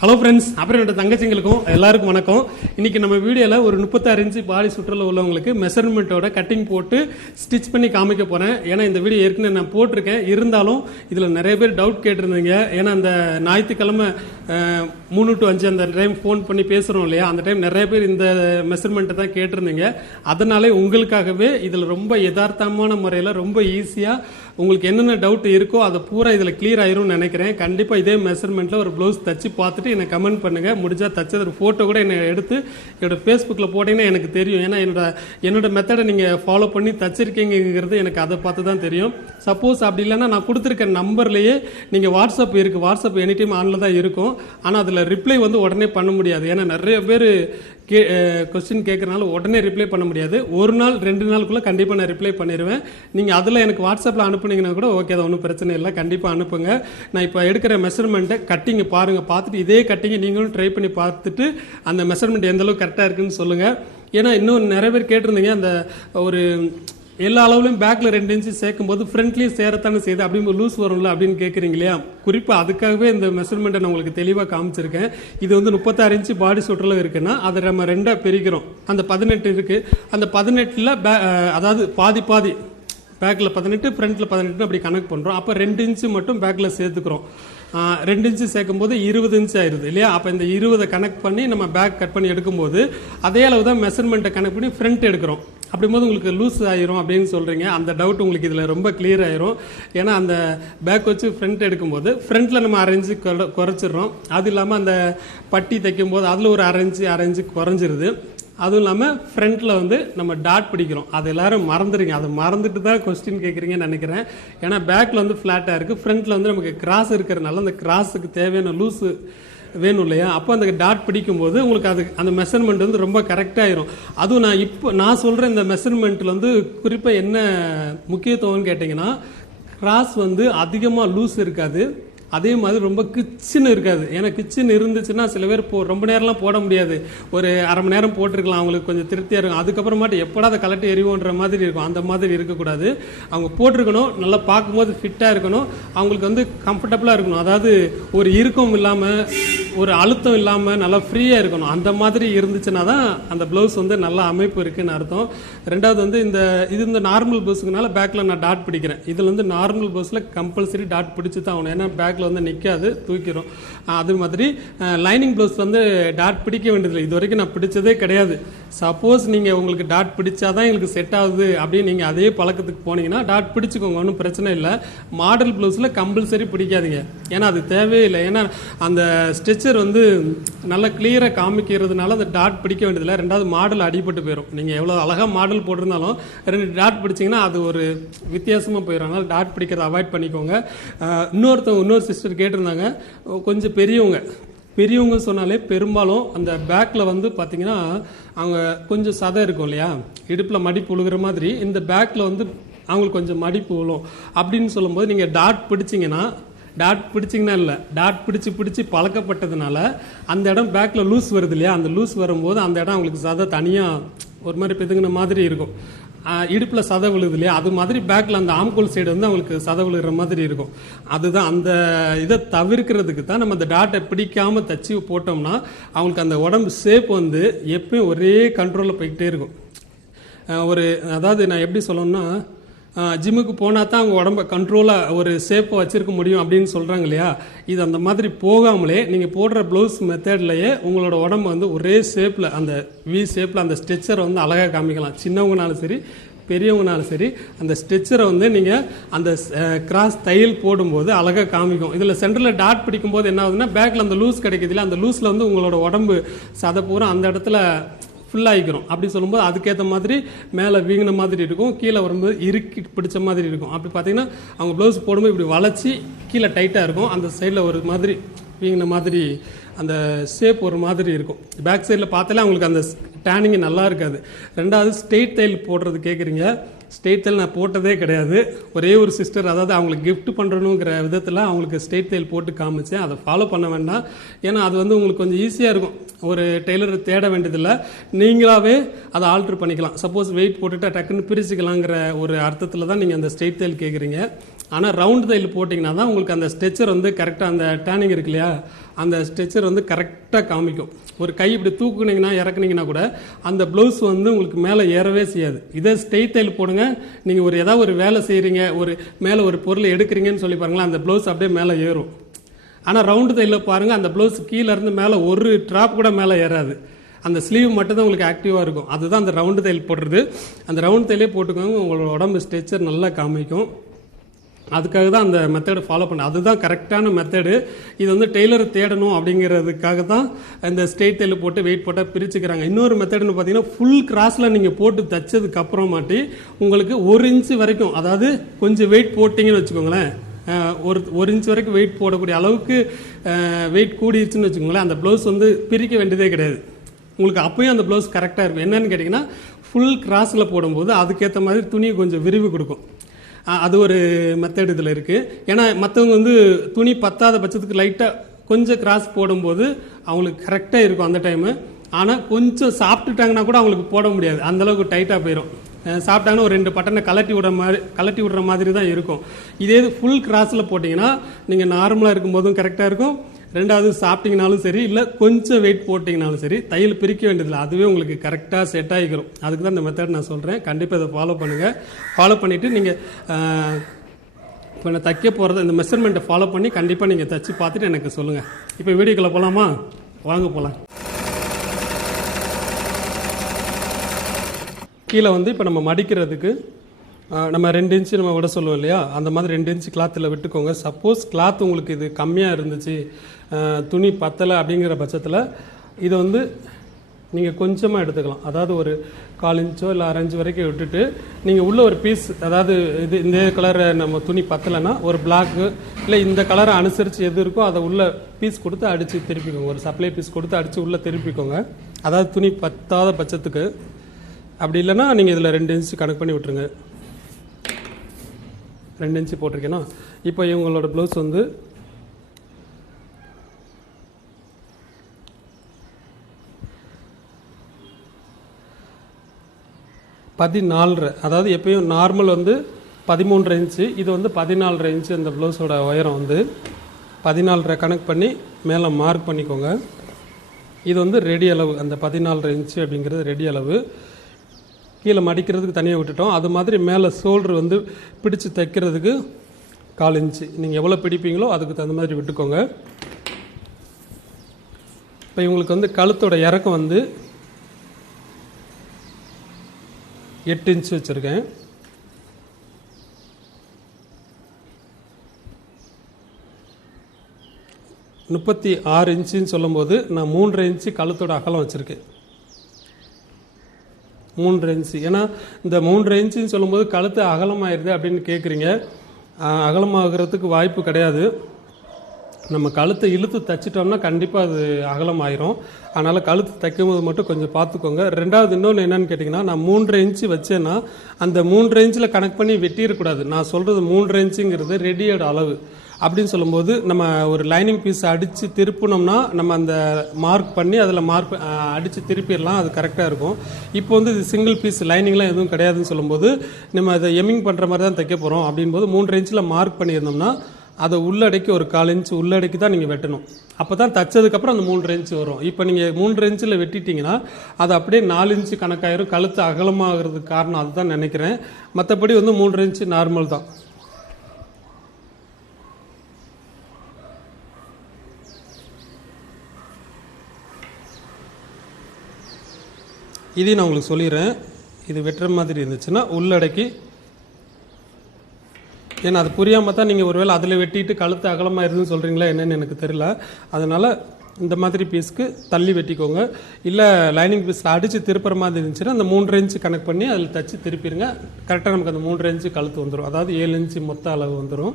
Hello friends, அப்புறம் என்னோட தங்கச்சிங்களுக்கும் எல்லாருக்கும் வணக்கம். இன்னைக்கு நம்ம வீடியோவில் ஒரு 36 இன்ச்சு பாடி சுற்றல உள்ளவங்களுக்கு மெஷர்மெண்ட்டோட கட்டிங் போட்டு ஸ்டிச் பண்ணி காமிக்க போகிறேன். ஏன்னா இந்த வீடியோ ஏற்கனவே நான் போட்டிருக்கேன். இருந்தாலும் இதில் நிறைய பேர் டவுட் கேட்டிருந்தீங்க. ஏன்னா அந்த ஞாயிற்றுக்கிழமை 3 to 5 அந்த டைம் ஃபோன் பண்ணி பேசுகிறோம் இல்லையா, அந்த டைம் நிறைய பேர் இந்த மெஷர்மெண்ட்டை தான் கேட்டிருந்தீங்க. அதனாலே உங்களுக்காகவே இதில் ரொம்ப யதார்த்தமான முறையில் ரொம்ப ஈஸியாக உங்களுக்கு என்னென்ன டவுட் இருக்கோ அதை பூரா இதில் கிளியர் ஆயிரும்னு நினைக்கிறேன். கண்டிப்பாக இதே மெஷர்மெண்ட்டில் ஒரு ப்ளவுஸ் தச்சு பார்த்துட்டு எனக்கு கமெண்ட் பண்ணுங்கள். முடிஞ்சால் தச்சது ஒரு ஃபோட்டோ கூட என்னை எடுத்து என்னோட ஃபேஸ்புக்கில் போட்டிங்கன்னா எனக்கு தெரியும். ஏன்னா என்னோட மெத்தடை நீங்கள் ஃபாலோ பண்ணி தச்சிருக்கீங்கிறது எனக்கு அதை பார்த்து தான் தெரியும். சப்போஸ் அப்படி இல்லைன்னா நான் கொடுத்துருக்க நம்பர்லேயே நீங்கள் வாட்ஸ்அப் இருக்குது, வாட்ஸ்அப் எனி டைம் ஆனில் தான் இருக்கும். ஆனால் அதில் ரிப்ளை வந்து உடனே பண்ண முடியாது. ஏன்னா நிறைய பேர் கொஸ்டின் கேட்குறனால உடனே ரிப்ளை பண்ண முடியாது. ஒரு நாள் 2 நாளுக்குள்ளே கண்டிப்பாக நான் ரிப்ளை பண்ணிடுவேன். நீங்கள் அதில் எனக்கு வாட்ஸ்அப்பில் அனுப்புனீங்கன்னா கூட ஓகே, அது ஒன்றும் பிரச்சனை இல்லை, கண்டிப்பாக அனுப்புங்க. நான் இப்போ எடுக்கிற மெஷர்மெண்ட்டை கட்டிங்கை பாருங்கள், பார்த்துட்டு இதே கட்டிங்கை நீங்களும் ட்ரை பண்ணி பார்த்துட்டு அந்த மெஷர்மெண்ட் எந்தளவுக்கு கரெக்டாக இருக்குன்னு சொல்லுங்கள். ஏன்னா இன்னும் நிறைய பேர் கேட்டிருந்தீங்க, அந்த ஒரு எல்லா அளவுலையும் பேக்கில் 2 இன்ச்சு சேர்க்கும் போது ஃப்ரண்ட்லேயும் சேரத்தானே செய்யுது, அப்படியும் லூஸ் வரும்ல அப்படின்னு கேட்குறீங்க இல்லையா. குறிப்பாக அதுக்காகவே இந்த மெஷர்மெண்ட்டை நான் உங்களுக்கு தெளிவாக காமிச்சிருக்கேன். இது வந்து 36 இன்ச்சு பாடி சுற்றளவு இருக்குன்னா அதை நம்ம 2ஆக பிரிக்கிறோம். அந்த 18 இருக்குது. அந்த 18ல் அதாவது பாதி பேக்கில் 18 ஃப்ரண்ட்டில் 18 அப்படி கணக்கு பண்ணுறோம். அப்போ 2 இன்ச்சு மட்டும் பேக்கில் சேர்த்துக்கிறோம். 2 இன்ச்சு சேர்க்கும் போது 20 இன்ச்சு ஆயிடுது இல்லையா. அப்போ இந்த 20 கனெக்ட் பண்ணி நம்ம பேக் கட் பண்ணி எடுக்கும்போது அதே அளவு தான் மெஷர்மெண்ட்டை கனெக்ட் பண்ணி ஃப்ரண்ட் எடுக்கிறோம். அப்படிங்கும்போது உங்களுக்கு லூஸ் ஆயிரும் அப்படின்னு சொல்கிறீங்க. அந்த டவுட் உங்களுக்கு இதில் ரொம்ப கிளியர் ஆயிரும். ஏன்னா அந்த பேக் வச்சு ஃப்ரண்ட் எடுக்கும்போது ஃப்ரண்ட்டில் நம்ம 1/2 இன்ச்சு குறைச்சிடுறோம். அது இல்லாமல் அந்த பட்டி தைக்கும் போது அதில் ஒரு 1/2 இன்ச்சு குறைஞ்சிருது. அதுவும் இல்லாமல் ஃப்ரண்ட்டில் வந்து நம்ம டாட் பிடிக்கிறோம். அது எல்லோரும் மறந்துடுங்க. அதை மறந்துட்டு தான் கொஸ்டின் கேட்குறீங்கன்னு நினைக்கிறேன். ஏன்னா பேக்கில் வந்து ஃப்ளாட்டாக இருக்குது, ஃப்ரண்ட்டில் வந்து நமக்கு கிராஸ் இருக்கிறதுனால அந்த கிராஸுக்கு தேவையான லூஸு வேணும் இல்லையா. அப்போ அந்த டாட் பிடிக்கும்போது உங்களுக்கு அது அந்த மெஷர்மெண்ட் வந்து ரொம்ப கரெக்டாகிடும். அதுவும் நான் சொல்கிற இந்த மெஷர்மெண்ட்டில் வந்து குறிப்பாக என்ன முக்கியத்துவம்னு கேட்டிங்கன்னா, கிராஸ் வந்து அதிகமாக லூஸ் இருக்காது, அதே மாதிரி ரொம்ப கிச்சன் இருக்காது. ஏன்னா கிச்சன் இருந்துச்சுன்னா சில பேர் ரொம்ப நேரம்லாம் போட முடியாது. ஒரு 1/2 மணி நேரம் போட்டிருக்கலாம், அவங்களுக்கு கொஞ்சம் திருப்தியாக இருக்கும். அதுக்கப்புறமாட்டு எப்படா அதை கலட்டி எறிவோன்ற மாதிரி இருக்கும். அந்த மாதிரி இருக்கக்கூடாது. அவங்க போட்டிருக்கணும், நல்லா பார்க்கும்போது ஃபிட்டாக இருக்கணும், அவங்களுக்கு வந்து கம்ஃபர்டபுளாக இருக்கணும். அதாவது ஒரு இறுக்கம் இல்லாமல் ஒரு அழுத்தம் இல்லாமல் நல்லா ஃப்ரீயாக இருக்கணும். அந்த மாதிரி இருந்துச்சுன்னா தான் அந்த ப்ளவுஸ் வந்து நல்ல அமைப்பு இருக்குதுன்னு அர்த்தம். ரெண்டாவது வந்து இது இந்த நார்மல் ப்ளவுஸுக்குனால பேக்கில் நான் டாட் பிடிக்கிறேன். இதில் வந்து நார்மல் ப்ளவுஸில் கம்பல்சரி டாட் பிடிச்சி தான் ஆகணும். ஏன்னா பேக்கில் வந்து நிற்காது, தூக்கிடும். அது மாதிரி லைனிங் ப்ளவுஸ் வந்து டாட் பிடிக்க வேண்டியதில்லை. இது வரைக்கும் நான் பிடிச்சதே கிடையாது. சப்போஸ் நீங்கள் உங்களுக்கு டாட் பிடிச்சாதான் எங்களுக்கு செட் ஆகுது அப்படின்னு நீங்கள் அதே பழக்கத்துக்கு போனீங்கன்னா டாட் பிடிச்சிக்கோங்க, ஒன்றும் பிரச்சனை இல்லை. மாடல் ப்ளவுஸில் கம்பல்சரி பிடிக்காதீங்க, ஏன்னா அது தேவையில்லை. ஏன்னா அந்த ஸ்டிச்சர் வந்து நல்லா கிளியராக காமிக்கிறதுனால அந்த டாட் பிடிக்க வேண்டியதில்லை. ரெண்டாவது மாடல் அடிபட்டு போயிடும். நீங்கள் எவ்வளோ அழகாக மாடல் போட்டிருந்தாலும் 2 டாட் பிடிச்சிங்கன்னா அது ஒரு வித்தியாசமாக போயிடும். அதனால் டாட் பிடிக்கிறத அவாய்ட் பண்ணிக்கோங்க. இன்னொரு சிஸ்டர் கேட்டிருந்தாங்க, கொஞ்சம் பெரியவங்க சொன்னாலே பெரும்பாலும் அந்த பேக்கில் வந்து பார்த்தீங்கன்னா அவங்க கொஞ்சம் சதை இருக்கும் இல்லையா, இடுப்பில் மடிப்பு விழுகிற மாதிரி இந்த பேக்கில் வந்து அவங்களுக்கு கொஞ்சம் மடிப்பு விழும். அப்படின்னு சொல்லும்போது நீங்கள் டாட் பிடிச்சிங்கன்னா இல்லை, டாட் பிடிச்சி பழக்கப்பட்டதுனால அந்த இடம் பேக்கில் லூஸ் வருது இல்லையா, அந்த லூஸ் வரும்போது அந்த இடம் அவங்களுக்கு சதை தனியாக ஒரு மாதிரி பெதுங்கின மாதிரி இருக்கும். இடுப்பில் சதை விழுது இல்லையா, அது மாதிரி பேக்கில் அந்த ஆம்கோல் சைடு வந்து அவங்களுக்கு சதை விழுகிற மாதிரி இருக்கும். அதுதான் அந்த இதை தவிர்க்கிறதுக்கு தான் நம்ம அந்த டாட்டை பிடிக்காமல் தச்சு போட்டோம்னா அவங்களுக்கு அந்த உடம்பு ஷேப் வந்து எப்பயும் ஒரே கண்ட்ரோலில் போய்கிட்டே இருக்கும். அதாவது நான் எப்படி சொல்லணும்னா, ஜிம்முக்கு போனால் தான் அவங்க உடம்பை கண்ட்ரோலாக ஒரு ஷேப்பை வச்சுருக்க முடியும் அப்படின்னு சொல்கிறாங்க இல்லையா. இது அந்த மாதிரி போகாமலே நீங்கள் போடுற ப்ளவுஸ் மெத்தட்லேயே உங்களோட உடம்பு வந்து ஒரே ஷேப்பில் அந்த வி ஷேப்பில் அந்த ஸ்ட்ரெச்சரை வந்து அழகாக காமிக்கலாம். சின்னவங்கனாலும் சரி பெரியவங்கனாலும் சரி அந்த ஸ்ட்ரெச்சரை வந்து நீங்கள் அந்த கிராஸ் தையல் போடும்போது அழகாக காமிக்கும். இதில் சென்டரில் டாட் பிடிக்கும்போது என்ன ஆகுதுன்னா பேக்கில் அந்த லூஸ் கிடைக்குது இல்லை, அந்த லூஸில் வந்து உங்களோட உடம்பு சதை பூரா அந்த இடத்துல ஃபுல்லாகிக்கிறோம். அப்படி சொல்லும்போது அதுக்கேற்ற மாதிரி மேலே வீங்கின மாதிரி இருக்கும், கீழே வரும்போது இறுக்கி பிடிச்ச மாதிரி இருக்கும். அப்படி பார்த்தீங்கன்னா அவங்க ப்ளவுஸ் போடும்போது இப்படி வளைச்சி கீழே டைட்டாக இருக்கும், அந்த சைடில் ஒரு மாதிரி வீங்கின மாதிரி அந்த ஷேப் ஒரு மாதிரி இருக்கும். பேக் சைடில் பார்த்தாலே அவங்களுக்கு அந்த டேனிங் நல்லா இருக்காது. ரெண்டாவது ஸ்ட்ரெயிட் தையல் போடுறது கேட்குறீங்க. ஸ்ட்ரெயிட் தையல் நான் போட்டதே கிடையாது. ஒரே ஒரு சிஸ்டர், அதாவது அவங்களுக்கு கிஃப்ட் பண்ணுறணுங்கிற விதத்தில் அவங்களுக்கு ஸ்ட்ரெயிட் தையல் போட்டு காமிச்சேன். அதை ஃபாலோ பண்ண வேண்டாம், ஏன்னா அது வந்து உங்களுக்கு கொஞ்சம் ஈஸியாக இருக்கும். ஒரு டெய்லர் தேட வேண்டியதில்லை, நீங்களாகவே அதை ஆல்ட்ரு பண்ணிக்கலாம். சப்போஸ் வெயிட் போட்டுட்டு டக்குன்னு பிரிச்சுக்கலாங்கிற ஒரு அர்த்தத்தில் தான் நீங்கள் அந்த ஸ்ட்ரெயிட் தையல் கேட்குறீங்க. ஆனால் ரவுண்டு தையல் போட்டிங்கன்னா தான் உங்களுக்கு அந்த ஸ்ட்ரெச்சர் வந்து கரெக்டாக அந்த டேனிங் இருக்கு இல்லையா, அந்த ஸ்ட்ரெச்சர் வந்து கரெக்டாக காமிக்கும். ஒரு கை இப்படி தூக்குனீங்கன்னா இறக்குனீங்கன்னா கூட அந்த ப்ளவுஸ் வந்து உங்களுக்கு மேலே ஏறவே செய்யாது. இதே ஸ்ட்ரெயிட் தையல் போடுங்க, நீங்கள் ஏதாவது ஒரு வேலை செய்கிறீங்க, மேலே ஒரு பொருளை எடுக்கிறீங்கன்னு சொல்லி பாருங்களேன், அந்த ப்ளவுஸ் அப்படியே மேலே ஏறும். ஆனால் ரவுண்டு தையலில் பாருங்கள், அந்த ப்ளவுஸ் கீழே இருந்து மேலே ஒரு ட்ராப் கூட மேலே ஏறாது. அந்த ஸ்லீவ் மட்டும் தான் உங்களுக்கு ஆக்டிவாக இருக்கும். அதுதான் அந்த ரவுண்டு தையல் போடுறது. அந்த ரவுண்டு தையலே போட்டுக்கோங்க, உங்களோட உடம்பு ஸ்ட்ரெச்சர் நல்லா காமிக்கும். அதுக்காக தான் அந்த மெத்தடை ஃபாலோ பண்ண, அதுதான் கரெக்டான மெத்தடு. இது வந்து டெய்லர் தேடணும் அப்படிங்கிறதுக்காக தான் இந்த ஸ்ட்ரெயிட் தையல் போட்டு வெயிட் போட்டால் பிரிச்சுக்கிறாங்க. இன்னொரு மெத்தடுன்னு பார்த்தீங்கன்னா ஃபுல் கிராஸில் நீங்கள் போட்டு தைச்சதுக்கு அப்புறமாட்டி உங்களுக்கு 1 இன்ச்சு வரைக்கும், அதாவது கொஞ்சம் வெயிட் போட்டிங்கன்னு வச்சுக்கோங்களேன், ஒரு இன்ச் வரைக்கும் வெயிட் போடக்கூடிய அளவுக்கு வெயிட் கூடிடுச்சுன்னு வச்சுக்கோங்களேன், அந்த ப்ளவுஸ் வந்து பிரிக்க வேண்டியதே கிடையாது. உங்களுக்கு அப்பயும் அந்த ப்ளவுஸ் கரெக்டாக இருக்கும். என்னன்னு கேட்டிங்கன்னா ஃபுல் கிராஸில் போடும்போது அதுக்கேற்ற மாதிரி துணியை கொஞ்சம் விரிவு கொடுக்கும். அது ஒரு மெத்தட் இதில் இருக்குது. ஏன்னா மற்றவங்க வந்து துணி பத்தாத பட்சத்துக்கு லைட்டாக கொஞ்சம் கிராஸ் போடும்போது அவங்களுக்கு கரெக்டாக இருக்கும் அந்த டைமு. ஆனால் கொஞ்சம் சாப்பிட்டுட்டாங்கன்னா கூட அவங்களுக்கு போட முடியாது, அந்தளவுக்கு டைட்டாக போயிடும். சாப்பிட்டாங்கன்னா ஒரு 2 பட்டனை கலட்டி விடுற மாதிரி தான் இருக்கும். இதே இது ஃபுல் கிராஸில் போட்டிங்கன்னா நீங்கள் நார்மலாக இருக்கும்போதும் கரெக்டாக இருக்கும். ரெண்டாவது சாப்பிட்டீங்கனாலும் சரி, இல்லை கொஞ்சம் வெயிட் போட்டிங்கனாலும் சரி, தையல் பிரிக்க வேண்டியதில்லை, அதுவே உங்களுக்கு கரெக்டாக செட் ஆகிக்கிறோம். அதுக்கு தான் இந்த மெத்தட் நான் சொல்கிறேன். கண்டிப்பாக இதை ஃபாலோ பண்ணுங்கள். ஃபாலோ பண்ணிவிட்டு நீங்கள் இப்போ நான் தைக்க போகிறத இந்த மெஷர்மெண்ட்டை ஃபாலோ பண்ணி கண்டிப்பாக நீங்கள் தைச்சி பார்த்துட்டு எனக்கு சொல்லுங்கள். இப்போ வீடியோக்குள்ளே போகலாமா? வாங்க போகலாம். கீழே வந்து இப்போ நம்ம மடிக்கிறதுக்கு நம்ம 2 இன்ச்சு நம்ம விட சொல்லுவோம் இல்லையா, அந்த மாதிரி 2 இன்ச்சு கிளாத்தில் விட்டுக்கோங்க. சப்போஸ் கிளாத் உங்களுக்கு இது கம்மியாக இருந்துச்சு, துணி பத்தலை அப்படிங்கிற பட்சத்தில் இதை வந்து நீங்கள் கொஞ்சமாக எடுத்துக்கலாம். அதாவது ஒரு 1/4 இன்ச்சோ இல்லை 1/2 இன்ச்சு வரைக்கும் விட்டுட்டு நீங்கள் உள்ள ஒரு பீஸ், அதாவது இந்த கலரை நம்ம துணி பத்தலைன்னா ஒரு பிளாக்கு இல்லை இந்த கலரை அனுசரித்து எது இருக்கோ அதை உள்ள பீஸ் கொடுத்து அடித்து திருப்பிக்கோங்க. ஒரு சப்ளை பீஸ் கொடுத்து அடித்து உள்ளே திருப்பிக்கோங்க. அதாவது துணி பத்தாத பட்சத்துக்கு. அப்படி இல்லைன்னா நீங்கள் இதில் 2 இன்ச்சு கணக்கு பண்ணி விட்டுருங்க. 2 இன்ச்சு போட்டிருக்கேன்னா இப்போ இவங்களோட ப்ளவுஸ் வந்து 14.5, அதாவது எப்பயும் நார்மல் வந்து 13.5 இன்ச்சு, இது வந்து 14.5 இன்ச்சு. அந்த ப்ளவுஸோட உயரம் வந்து 14.5 கணக்கு பண்ணி மேலே மார்க் பண்ணிக்கோங்க. இது வந்து ரெடி அளவு. அந்த 14.5 இன்ச்சு அப்படிங்கிறது ரெடி அளவு. கீழே மடிக்கிறதுக்கு தனியாக விட்டுட்டோம். அது மாதிரி மேலே ஷோல்டர் வந்து பிடிச்சி தைக்கிறதுக்கு 1/4 இன்ச்சு. நீங்கள் எவ்வளோ பிடிப்பீங்களோ அதுக்கு தகுந்த மாதிரி விட்டுக்கோங்க. இப்போ இவங்களுக்கு வந்து கழுத்தோட இறக்கம் வந்து 8 இன்ச்சு வச்சுருக்கேன். முப்பத்தி 6 இன்ச்சுன்னு சொல்லும்போது நான் 3.5 இன்ச்சு கழுத்தோட அகலம் வச்சுருக்கேன். 3.5 இன்ச்சு. ஏன்னா இந்த 3.5 இன்ச்சுன்னு சொல்லும்போது கழுத்து அகலமாயிருது அப்படின்னு கேட்குறீங்க. அகலமாகிறதுக்கு வாய்ப்பு கிடையாது. நம்ம கழுத்தை இழுத்து தைச்சிட்டோம்னா கண்டிப்பாக அது அகலமாயிரும். அதனால் கழுத்து தைக்கும் போது மட்டும் கொஞ்சம் பார்த்துக்கோங்க. ரெண்டாவது இன்னொன்று என்னென்னு கேட்டிங்கன்னா, நான் 3.5 இன்ச்சு வச்சேன்னா அந்த 3.5 இன்ச்சில் கனெக்ட் பண்ணி வெட்டிடக்கூடாது. நான் சொல்கிறது 3.5 இன்ச்சுங்கிறது ரெடியோட அளவு. அப்படின்னு சொல்லும்போது நம்ம ஒரு லைனிங் பீஸ் அடித்து திருப்பினோம்னா நம்ம அந்த மார்க் பண்ணி அதில் அடித்து திருப்பிடலாம், அது கரெக்டாக இருக்கும். இப்போ வந்து இது சிங்கிள் பீஸ் லைனிங்லாம் எதுவும் கிடையாதுன்னு சொல்லும்போது நம்ம அதை எம்மிங் பண்ணுற மாதிரி தான் தைக்க போகிறோம். அப்படின்போது 3.5 இன்ச்சில் மார்க் பண்ணியிருந்தோம்னா அதை உள்ளடக்கி ஒரு 1/4 இன்ச்சு உள்ளடக்கி தான் நீங்கள் வெட்டணும். அப்போ தான் தைச்சதுக்கப்புறம் அந்த 3.5 இன்ச்சு வரும். இப்போ நீங்கள் 3.5 இன்ச்சில் வெட்டிட்டிங்கன்னா அது அப்படியே 4 இன்ச்சு கணக்காயிரும். கழுத்து அகலமாகிறதுக்கு காரணம் அதுதான் நினைக்கிறேன். மற்றபடி வந்து 3.5 இன்ச்சு நார்மல் தான். இதையும் நான் உங்களுக்கு சொல்லிடுறேன். இது வெட்டுற மாதிரி இருந்துச்சுன்னா உள்ளடக்கி, ஏன்னா அது புரியாமல் தான் நீங்கள் ஒருவேளை அதில் வெட்டிட்டு கழுத்து அகலமாக இருந்துன்னு சொல்கிறீங்களா என்னென்னு எனக்கு தெரியல. அதனால் இந்த மாதிரி பீஸ்க்கு தள்ளி வெட்டிக்கோங்க. இல்லை லைனிங் பீஸில் அடித்து திருப்புற மாதிரி இருந்துச்சுன்னா அந்த 3.5 இன்ச்சு கனெக்ட் பண்ணி அதில் தச்சு திருப்பிடுங்க. கரெக்டாக நமக்கு அந்த 3.5 இன்ச்சு கழுத்து வந்துடும். அதாவது 7 இன்ச்சு மொத்த அளவு வந்துடும்.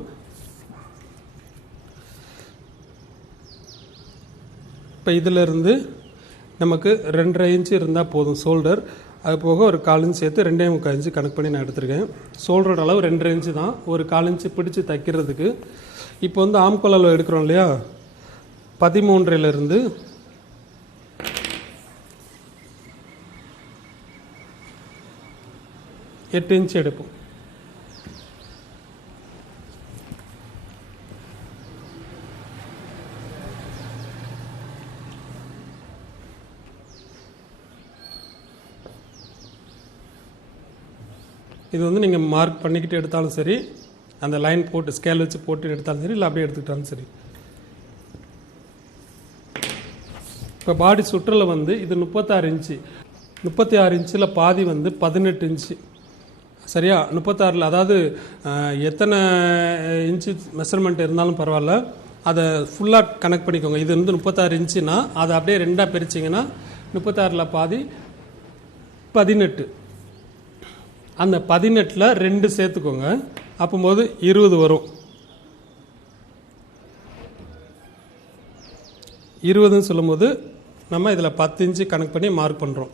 இப்போ இதிலிருந்து நமக்கு 2.5 இன்ச்சு இருந்தால் போதும் ஷோல்டர். அது போக ஒரு 1/4 இன்ச்சு சேர்த்து 2.25 இன்ச்சு கனெக்ட் பண்ணி நான் எடுத்திருக்கேன். ஷோல்டரோட அளவு 2.5 இன்ச்சு தான். ஒரு 1/4 இன்ச்சு பிடிச்சி தைக்கிறதுக்கு இப்போ வந்து ஆம்கோல் அளவு எடுக்கிறோம் இல்லையா, 13.5 8 இன்ச்சு எடுப்போம். இது வந்து நீங்கள் மார்க் பண்ணிக்கிட்டு எடுத்தாலும் சரி, அந்த லைன் போட்டு ஸ்கேல் வச்சு போட்டு எடுத்தாலும் சரி, இல்லை அப்படியே எடுத்துக்கிட்டாலும் சரி. இப்போ பாடி சுற்றலை வந்து இது 36 இன்ச்சு, 36 இன்ச்சில் பாதி வந்து 18 இன்ச்சு. சரியா? 36ல் அதாவது எத்தனை இன்ச்சு மெஷர்மெண்ட் இருந்தாலும் பரவாயில்ல, அதை ஃபுல்லாக கனெக்ட் பண்ணிக்கோங்க. இது வந்து 36 இன்ச்சுனா அதை அப்படியே 2ஆக பிரிச்சிங்கன்னா 36ல் பாதி 18. அந்த 18ல் 2 சேர்த்துக்கோங்க. அப்போது 20 வரும். 20ன்னு சொல்லும்போது நம்ம இதில் 10 இன்ச்சு கனெக்ட் பண்ணி மார்க் பண்ணுறோம்.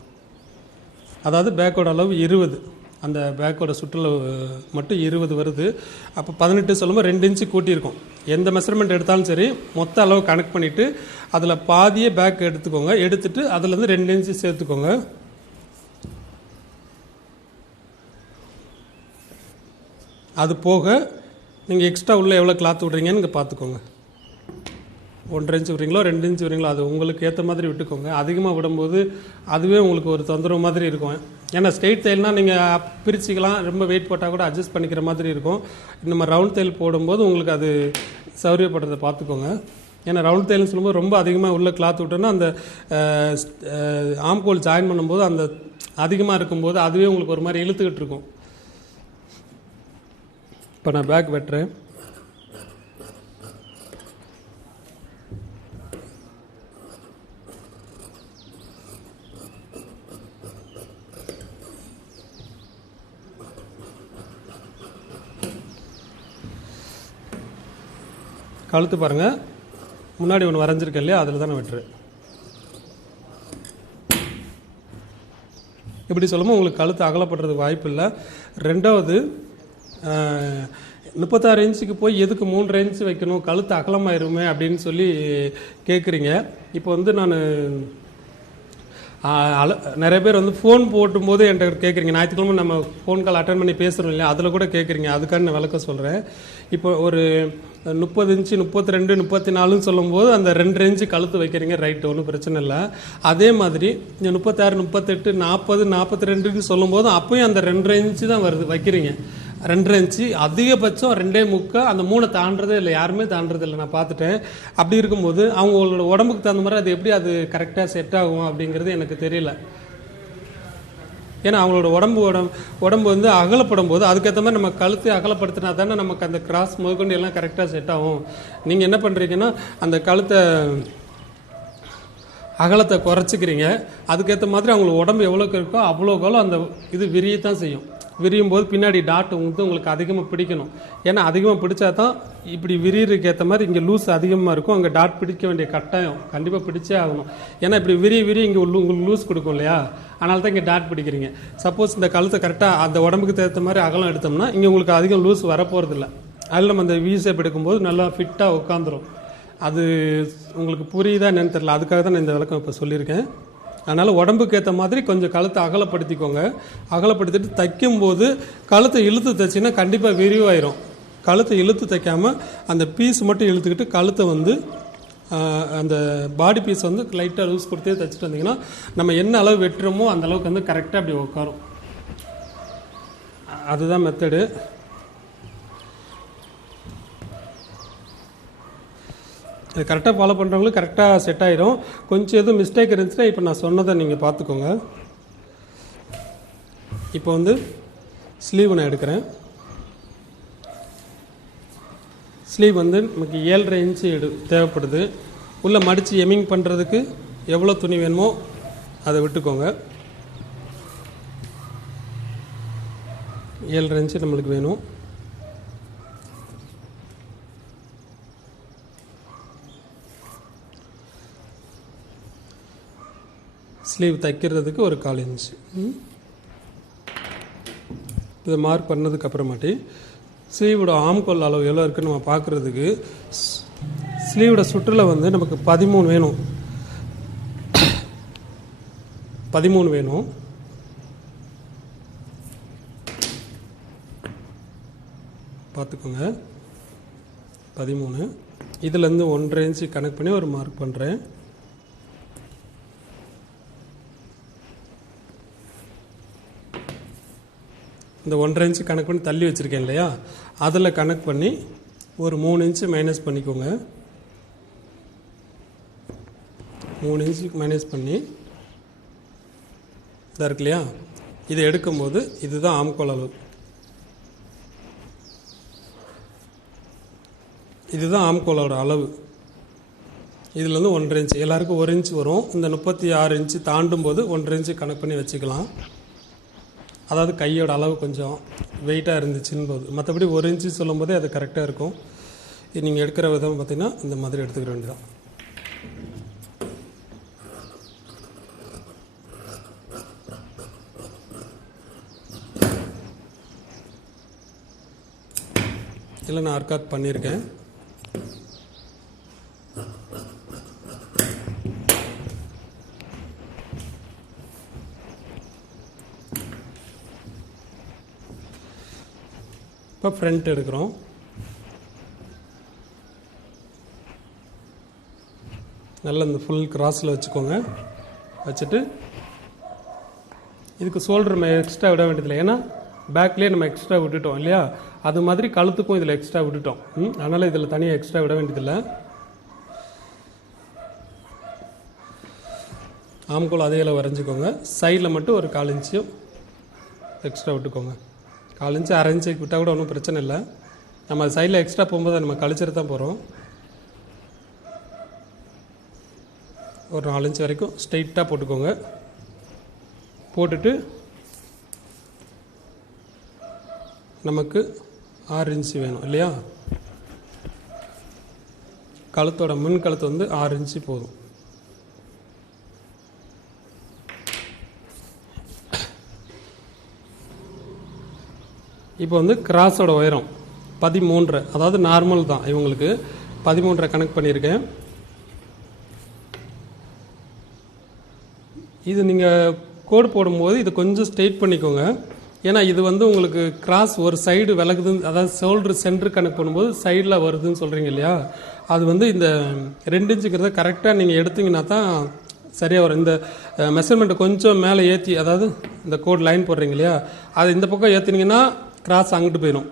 அதாவது பேக்கோட அளவு 20, அந்த பேக்கோட சுற்றளவு மட்டும் 20 வருது. அப்போ 18 சொல்லும்போது 2 இன்ச்சு கூட்டியிருக்கோம். எந்த மெஷர்மெண்ட் எடுத்தாலும் சரி மொத்த அளவு கனெக்ட் பண்ணிவிட்டு அதில் பாதியே பேக் எடுத்துக்கோங்க. எடுத்துகிட்டு அதுலேருந்து 2 இன்ச்சு சேர்த்துக்கோங்க. அது போக நீங்கள் எக்ஸ்ட்ரா உள்ளே எவ்வளோ கிளாத் விட்றீங்கன்னு இங்கே பார்த்துக்கோங்க. 1.5 இன்ச்சு விட்றீங்களோ 2 இன்ச்சு விட்றீங்களோ அது உங்களுக்கு ஏற்ற மாதிரி விட்டுக்கோங்க. அதிகமாக விடும்போது அதுவே உங்களுக்கு ஒரு தொந்தரவு மாதிரி இருக்கும். ஏன்னா ஸ்ட்ரெயிட் தையல்னால் நீங்கள் பிரிச்சுக்கலாம், ரொம்ப வெயிட் போட்டால் கூட அட்ஜஸ்ட் பண்ணிக்கிற மாதிரி இருக்கும். நம்ம ரவுண்ட் தையல் போடும்போது உங்களுக்கு அது சௌரியப்படுறதை பார்த்துக்கோங்க. ஏன்னா ரவுண்ட் தையல்னு சொல்லும்போது ரொம்ப அதிகமாக உள்ள கிளாத் விட்டோன்னா அந்த ஆம்கோல் ஜாயின் பண்ணும்போது அந்த அதிகமாக இருக்கும்போது அதுவே உங்களுக்கு ஒரு மாதிரி இழுத்துக்கிட்டு இருக்கும். இப்போ நான் பேக் வெட்டுறேன். கழுத்து பாருங்கள், முன்னாடி ஒன்று வரைஞ்சிருக்கேன் இல்லையா, அதில் தானே வெட்டுறேன். இப்படி சொல்லும்போது உங்களுக்கு கழுத்து அகலப்படுறதுக்கு வாய்ப்பு இல்லை. ரெண்டாவது 36 இன்ச்சுக்கு போய் எதுக்கு 3.5 இன்ச்சு வைக்கணும், கழுத்து அகலமாயிருமே அப்படின்னு சொல்லி கேட்குறீங்க. இப்போ வந்து நான் நிறைய பேர் வந்து ஃபோன் போட்டும்போது என்கிட்ட கேட்குறீங்க. ஞாயிற்றுக்கிழமை நம்ம ஃபோன் கால் அட்டன் பண்ணி பேசுகிறோம் இல்லையா, அதில் கூட கேட்குறீங்க. அதுக்கான நான் விளக்க சொல்கிறேன். இப்போ ஒரு 30 இன்ச்சு 32 34ன்னு சொல்லும்போது அந்த 2 இன்ச்சு கழுத்து வைக்கிறீங்க, ரைட்டு, ஒன்றும் பிரச்சனை இல்லை. அதே மாதிரி 36 38 40 42ன்னு சொல்லும்போது அப்போயும் அந்த 2 இன்ச்சு தான் வருது வைக்கிறீங்க. 2 இன்ச்சு அதிகபட்சம் 2.25, அந்த 3 தாண்டதே இல்லை, யாருமே தாண்டது இல்லை, நான் பார்த்துட்டேன். அப்படி இருக்கும்போது அவங்களோட உடம்புக்கு தகுந்த மாதிரி அது எப்படி அது கரெக்டாக செட் ஆகும் அப்படிங்கிறது எனக்கு தெரியல. ஏன்னா அவங்களோட உடம்பு வந்து அகலப்படும் போது அதுக்கேற்ற மாதிரி நம்ம கழுத்தை அகலப்படுத்தினா தானே நமக்கு அந்த கிராஸ் முதற்கொண்டு எல்லாம் கரெக்டாக செட் ஆகும். நீங்கள் என்ன பண்ணுறீங்கன்னா அந்த கழுத்தை அகலத்தை குறைச்சிக்கிறீங்க. அதுக்கேற்ற மாதிரி அவங்களுக்கு உடம்பு எவ்வளோக்கு இருக்கோ அவ்வளோக்கோ அந்த இது விரியத்தான் செய்யும். விரியும் போது பின்னாடி டாட் வந்து உங்களுக்கு அதிகமாக பிடிக்கணும். ஏன்னா அதிகமாக பிடிச்சா தான் இப்படி விரியறதுக்கு ஏற்ற மாதிரி இங்கே லூஸ் அதிகமாக இருக்கும், அங்கே டாட் பிடிக்க வேண்டிய கட்டாயம் கண்டிப்பாக பிடிச்சே ஆகணும். ஏன்னா இப்படி விரி இங்கே உங்களுக்கு லூஸ் கொடுக்கும் இல்லையா, அதனால தான் இங்கே டாட் பிடிக்கிறீங்க. சப்போஸ் இந்த கழுத்தை கரெக்டாக அந்த உடம்புக்கு ஏற்ற மாதிரி அகலம் எடுத்தோம்னா இங்கே உங்களுக்கு அதிகம் லூஸ் வரப்போகிறதில்ல. அதில் நம்ம அந்த வி ஷேப் எடுக்கும்போது நல்லா ஃபிட்டாக உட்காந்துரும். அது உங்களுக்கு புரியுதா என்னன்னு தெரியல, அதுக்காக தான் நான் இந்த விளக்கம் இப்போ சொல்லியிருக்கேன். அதனால் உடம்புக்கு ஏற்ற மாதிரி கொஞ்சம் கழுத்தை அகலப்படுத்திக்கோங்க. அகலப்படுத்திட்டு தைக்கும்போது கழுத்தை இழுத்து தைச்சின்னா கண்டிப்பாக விரிவாயிரும். கழுத்தை இழுத்து தைக்காமல் அந்த பீஸ் மட்டும் இழுத்துக்கிட்டு கழுத்தை வந்து அந்த பாடி பீஸ் வந்து லைட்டாக லூஸ் கொடுத்தே தைச்சிட்டு வந்தீங்கன்னா நம்ம என்ன அளவு வெட்டுறோமோ அந்த அளவுக்கு வந்து கரெக்டாக அப்படி உட்காரும். அதுதான் மெத்தடு. இது கரெக்டாக ஃபாலோ பண்ணுறவங்களுக்கு கரெக்டாக செட் ஆகிடும். கொஞ்சம் எதுவும் மிஸ்டேக் இருந்துச்சுன்னா இப்போ நான் சொன்னதை நீங்கள் பார்த்துக்கோங்க. இப்போ வந்து ஸ்லீவ் நான் எடுக்கிறேன். ஸ்லீவ் வந்து நமக்கு 7.5 இன்ச்சு தேவைப்படுது. உள்ளே மடித்து எமிங் பண்ணுறதுக்கு எவ்வளோ துணி வேணுமோ அதை விட்டுக்கோங்க. 7.5 இன்ச்சு நம்மளுக்கு வேணும். ஸ்லீவ் தைக்கிறதுக்கு ஒரு 1/4 இன்ச்சு. இதை மார்க் பண்ணதுக்கு அப்புறமாட்டி ஸ்லீவோட ஆம்கோல் அளவு எவ்வளோ இருக்குன்னு நம்ம பார்க்குறதுக்கு ஸ்லீவோட சுற்றில் வந்து நமக்கு 13 வேணும். 13 வேணும். பார்த்துக்கோங்க 13. இதுலேருந்து 1.5 இன்ச்சு கனெக்ட் பண்ணி ஒரு மார்க் பண்ணுறேன். இந்த 1.5 இன்ச்சு கணக்கு பண்ணி தள்ளி வச்சுருக்கேன் இல்லையா, அதில் கணக்கு பண்ணி ஒரு 3 இன்ச்சு மைனஸ் பண்ணிக்கோங்க. 3 இன்ச்சுக்கு மைனஸ் பண்ணி இதாக இருக்கு இல்லையா, இதை எடுக்கும்போது இதுதான் ஆம்கோல் அளவு. இதுதான் ஆம்கோலோட அளவு. இதில் 1.5 இன்ச்சு, எல்லாருக்கும் 1 இன்ச்சு வரும். இந்த 36 இன்ச்சு தாண்டும் போது 1.5 இன்ச்சு கணக்கு பண்ணி வச்சுக்கலாம். அதாவது கையோட அளவு கொஞ்சம் வெயிட்டாக இருந்துச்சுன்னு போது, மற்றபடி 1 இன்ச்சு சொல்லும் போதே அது கரெக்டாக இருக்கும். இது நீங்கள் எடுக்கிற விதம் பார்த்திங்கன்னா இந்த மாதிரி எடுத்துக்கிற வேண்டியதான். இல்லை நான் அர்க்காத் பண்ணியிருக்கேன். இப்போ ஃப்ரண்ட் எடுக்கிறோம். நல்லா இந்த ஃபுல் கிராஸில் வச்சுக்கோங்க. வச்சுட்டு இதுக்கு ஷோல்டர் நம்ம எக்ஸ்ட்ரா விட வேண்டியதில்லை, ஏன்னா பேக்லேயே நம்ம எக்ஸ்ட்ரா விட்டுட்டோம் இல்லையா, அது மாதிரி கழுத்துக்கும் இதில் எக்ஸ்ட்ரா விட்டுட்டோம். அதனால் இதில் தனியாக எக்ஸ்ட்ரா விட வேண்டியதில்லை. ஆம்கோல் அதே அளவு வரைஞ்சிக்கோங்க. சைடில் மட்டும் ஒரு 4 இன்ச்சு எக்ஸ்ட்ரா விட்டுக்கோங்க. 4 இன்ச்சு 1/2 இன்ச்சுக்கு விட்டால் கூட ஒன்றும் பிரச்சனை இல்லை. நம்ம சைடில் எக்ஸ்ட்ரா போகும்போது நம்ம கழிச்சிட்டு தான் போகிறோம். ஒரு 4 இன்ச்சு வரைக்கும் ஸ்ட்ரைட்டாக போட்டுக்கோங்க. போட்டுட்டு நமக்கு 6 இன்ச்சு வேணும் இல்லையா, கழுத்தோட முன் கழுத்து 6 இன்ச்சு போதும். இப்போ கிராஸோட உயரம் 13, அதாவது நார்மல் தான் இவங்களுக்கு 13 கணக்கு பண்ணியிருக்கேன். இது நீங்கள் கோடு போடும்போது இது கொஞ்சம் ஸ்ட்ரெயிட் பண்ணிக்கோங்க. ஏன்னா இது உங்களுக்கு கிராஸ் ஒரு சைடு விலகுது, அதாவது ஷோல்டர் சென்டர் கணக்கு பண்ணும்போது சைடில் வருதுன்னு சொல்கிறீங்க இல்லையா, அது இந்த 2 இன்ச்சுங்கிறத கரெக்டாக நீங்கள் எடுத்தீங்கன்னா தான் சரியாக வரும். இந்த மெஷர்மெண்ட்டை கொஞ்சம் மேலே ஏற்றி, அதாவது இந்த கோட் லைன் போடுறீங்க இல்லையா, அது இந்த பக்கம் ஏற்றினீங்கன்னா கிராஸ் அங்கிட்டு போயிடும்.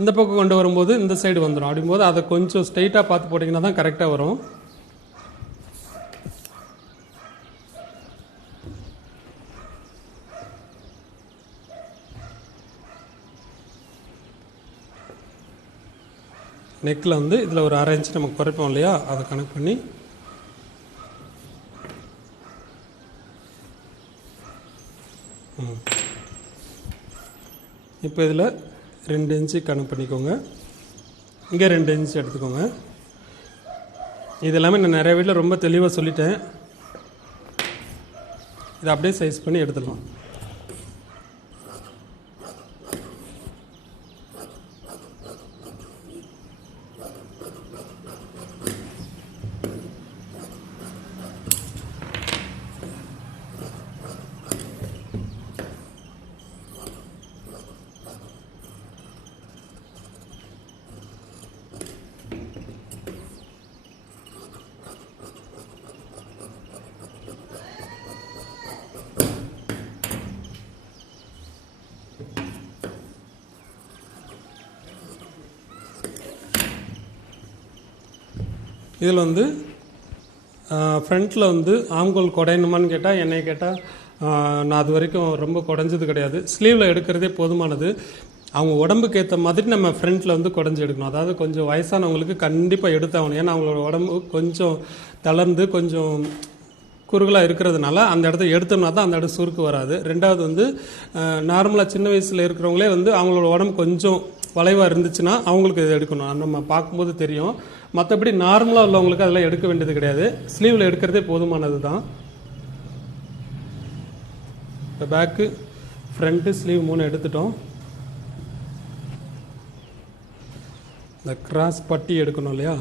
இந்த பக்கம் கொண்டு வரும்போது இந்த சைடு வந்துடும். அப்படிங்கும்போது அதை கொஞ்சம் ஸ்ட்ரெயிட்டாக பார்த்து போட்டிங்கன்னா தான் கரெக்டாக வரும். நெக்கில் இதில் ஒரு 1/2 இன்ச்சு நம்ம குறைப்போம் இல்லையா, அதை கணக்கு பண்ணி இப்போ இதில் 2 இன்ச்சு கணக்கு பண்ணிக்கோங்க. இங்கே 2 இன்ச்சு எடுத்துக்கோங்க. இது எல்லாமே நான் நிறைய வீட்டில் ரொம்ப தெளிவாக சொல்லிட்டேன். இதை அப்படியே சைஸ் பண்ணி எடுத்துடலாம். இதில் ஃப்ரண்ட்டில் ஆம்கோல் குடையணுமான்னு கேட்டால், என்னை கேட்டால் நான் அது வரைக்கும் ரொம்ப குடைஞ்சது கிடையாது. ஸ்லீவில் எடுக்கிறதே போதுமானது. அவங்க உடம்புக்கு ஏற்ற மாதிரி நம்ம ஃப்ரண்ட்டில் குடைஞ்சி எடுக்கணும். அதாவது கொஞ்சம் வயசானவங்களுக்கு கண்டிப்பாக எடுத்தாகணும். ஏன்னா அவங்களோட உடம்பு கொஞ்சம் தளர்ந்து கொஞ்சம் குறுகலாக இருக்கிறதுனால அந்த இடத்த எடுத்தோம்னா தான் அந்த இடம் சுருக்கு வராது. ரெண்டாவது நார்மலாக சின்ன வயசில் இருக்கிறவங்களே அவங்களோட உடம்பு கொஞ்சம் வளைவாக இருந்துச்சுன்னா அவங்களுக்கு இதை எடுக்கணும். நம்ம பார்க்கும்போது தெரியும். மற்றபடி நார்மலாக உள்ளவங்களுக்கு அதெல்லாம் எடுக்க வேண்டியது கிடையாது. ஸ்லீவில் எடுக்கிறதே போதுமானது தான். இப்போ பேக்கு ஃப்ரண்ட்டு ஸ்லீவ் 3 எடுத்துட்டோம். இந்த கிராஸ் பட்டி எடுக்கணும் இல்லையா,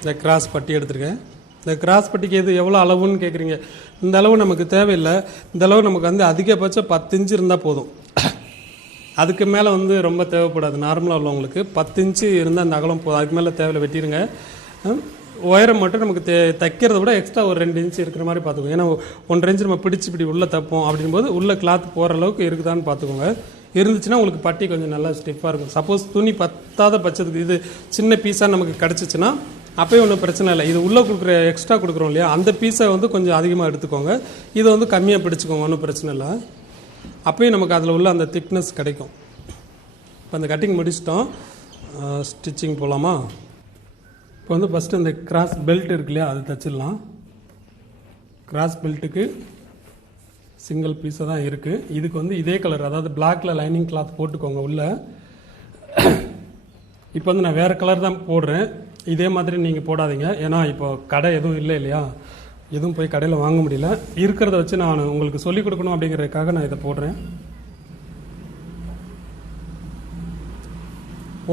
இந்த கிராஸ் பட்டி எடுத்துருக்கேன். இந்த கிராஸ் பட்டிக்கு எது எவ்வளோ அளவுன்னு கேட்குறீங்க. இந்த அளவு நமக்கு தேவையில்லை. இந்த அளவு நமக்கு வந்து அதிகபட்சம் 10 இன்ச்சு இருந்தால் போதும். அதுக்கு மேலே வந்து ரொம்ப தேவைப்படாது. நார்மலாக உள்ளவங்களுக்கு 10 இன்ச்சு இருந்தால் அந்த அகலம் போதும். அதுக்கு மேலே தேவையில்லை, வெட்டிடுங்க. உயரம் மட்டும் நமக்கு தைக்கிறத விட எக்ஸ்ட்ரா ஒரு 2 இன்ச்சு இருக்கிற மாதிரி பார்த்துக்கோங்க. ஏன்னா 1.5 இன்ச்சு நம்ம பிடிச்சி இப்படி உள்ளே தைப்போம். அப்படிங்கும்போது உள்ள கிளாத் போகிற அளவுக்கு இருக்குதான்னு பார்த்துக்கோங்க. இருந்துச்சுன்னா உங்களுக்கு பட்டி கொஞ்சம் நல்லா ஸ்டிஃபாக இருக்கும். சப்போஸ் துணி பத்தாத பட்சத்துக்கு இது சின்ன பீஸாக நமக்கு கிடச்சிச்சின்னா அப்போயும் ஒன்றும் பிரச்சனை இல்லை. இது உள்ளே கொடுக்குற எக்ஸ்ட்ரா கொடுக்குறோம் இல்லையா, அந்த பீஸை வந்து கொஞ்சம் அதிகமாக எடுத்துக்கோங்க. இதை வந்து கம்மியாக பிடிச்சிக்கோங்க, ஒன்றும் பிரச்சனை இல்லை. அப்போயும் நமக்கு அதில் உள்ள அந்த திக்னஸ் கிடைக்கும். இப்போ அந்த கட்டிங் முடிச்சிட்டோம். ஸ்டிச்சிங் போகலாமா? இப்போ வந்து ஃபஸ்ட்டு இந்த கிராஸ் பெல்ட் இருக்கு இல்லையா, அது தைச்சிடலாம். கிராஸ் பெல்ட்டுக்கு சிங்கிள் பீஸாக தான் இருக்குது. இதுக்கு வந்து இதே கலர், அதாவது பிளாக்ல லைனிங் கிளாத் போட்டுக்கோங்க உள்ள. இப்போ வந்து நான் வேறு கலர் தான் போடுறேன். இதே மாதிரி நீங்கள் போடாதீங்க. ஏன்னா இப்போ கடை எதுவும் இல்லை இல்லையா, எதுவும் போய் கடையில் வாங்க முடியல. இருக்கிறத வச்சு நான் உங்களுக்கு சொல்லிக் கொடுக்கணும் அப்படிங்கிறதுக்காக நான் இதை போடுறேன்.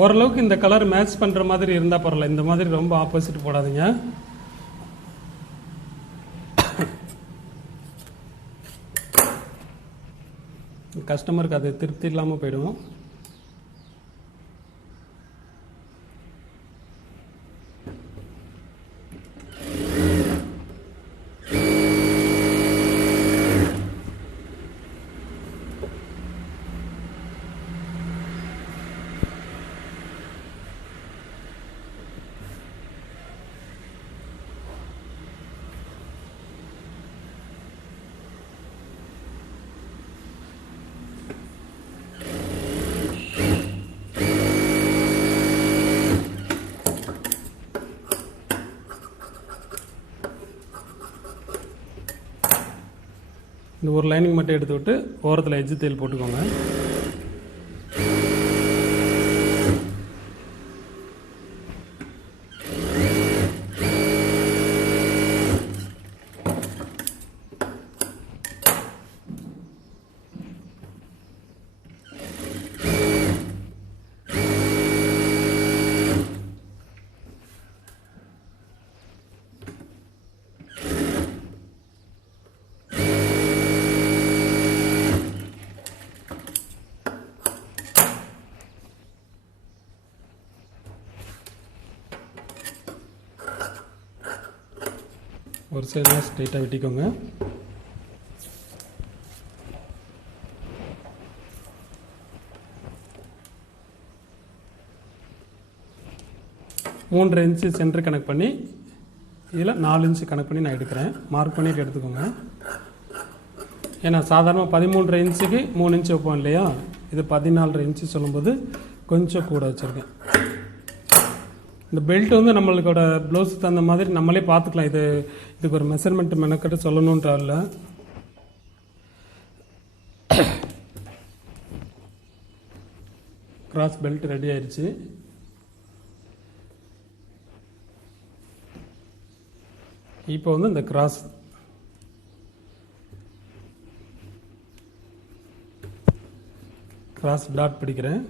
ஓரளவுக்கு இந்த கலர் மேட்ச் பண்ணுற மாதிரி இருந்தால் பரவாயில்ல. இந்த மாதிரி ரொம்ப ஆப்போசிட் போடாதீங்க. கஸ்டமருக்கு அது திருப்தி இல்லாமல் போயிடும். இந்த ஒரு லைனிங் மட்டும் எடுத்து விட்டு ஓரத்தில் எஜ்ஜு தையல் போட்டுக்கோங்க. ஒரு சைடாக ஸ்ட்ரெயிட்டாக வெட்டிக்கோங்க. மூன்றரை இன்ச்சு சென்டர் கனெக்ட் பண்ணி இதில் 4 இன்ச்சு கனெக்ட் பண்ணி நான் எடுக்கிறேன். மார்க் பண்ணிட்டு எடுத்துக்கோங்க. ஏன்னா சாதாரணமாக 13.5 இன்ச்சுக்கு 3 இன்ச்சு வைப்போம் இல்லையா, இது 14.5 இன்ச்சு சொல்லும்போது கொஞ்சம் கூட வச்சுருக்கேன். இந்த பெல்ட் வந்து நம்மளுக்கோட ப்ளவுஸுக்கு தகுந்த மாதிரி நம்மளே பார்த்துக்கலாம். இதுக்கு ஒரு மெஷர்மெண்ட் மெனக்கிட்ட சொல்லணுன்ற இல்லை. கிராஸ் பெல்ட் ரெடி ஆயிடுச்சு. இப்போ வந்து இந்த கிராஸ் டாட் பிடிக்கிறேன்.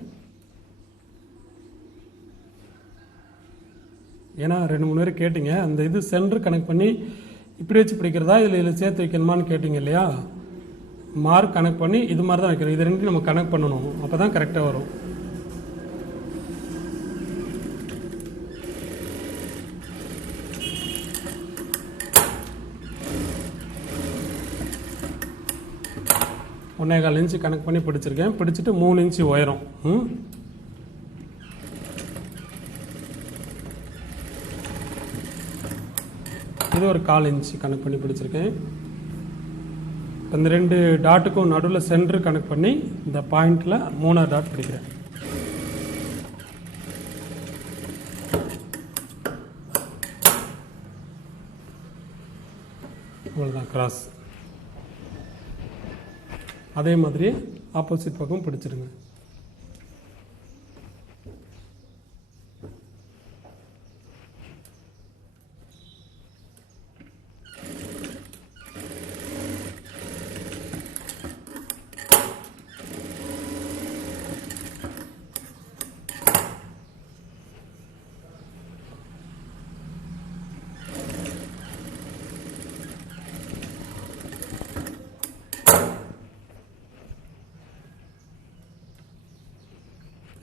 ஏன்னா 2-3 பேர் கேட்டிங்க, அந்த இது சென்டர் கனெக்ட் பண்ணி இப்படி வச்சு பிடிக்கிறதா இதில் சேர்த்து வைக்கணுமான்னு கேட்டிங்க இல்லையா. மார்க் கனெக்ட் பண்ணி இது மாதிரி தான் வைக்கணும். இது ரெண்டும் நம்ம கனெக்ட் பண்ணணும், அப்போ தான் கரெக்டாக வரும். ஒன்றே 1/4 இன்ச்சு கனெக்ட் பண்ணி பிடிச்சிருக்கேன். பிடிச்சிட்டு 3 இன்ச்சு உயரம். இது ஒரு 1/4 இன்ச்சு கனெக்ட் பண்ணி பிடிச்சிருக்கேன். இந்த 2 டாட்டுக்கும் நடுவில் சென்டர் கனெக்ட் பண்ணி இந்த பாயிண்டில் 3 டாட் பிடிக்கிறேன். அவ்வளோதான் கிராஸ். அதே மாதிரி ஆப்போசிட் பக்கம் பிடிச்சிருங்க.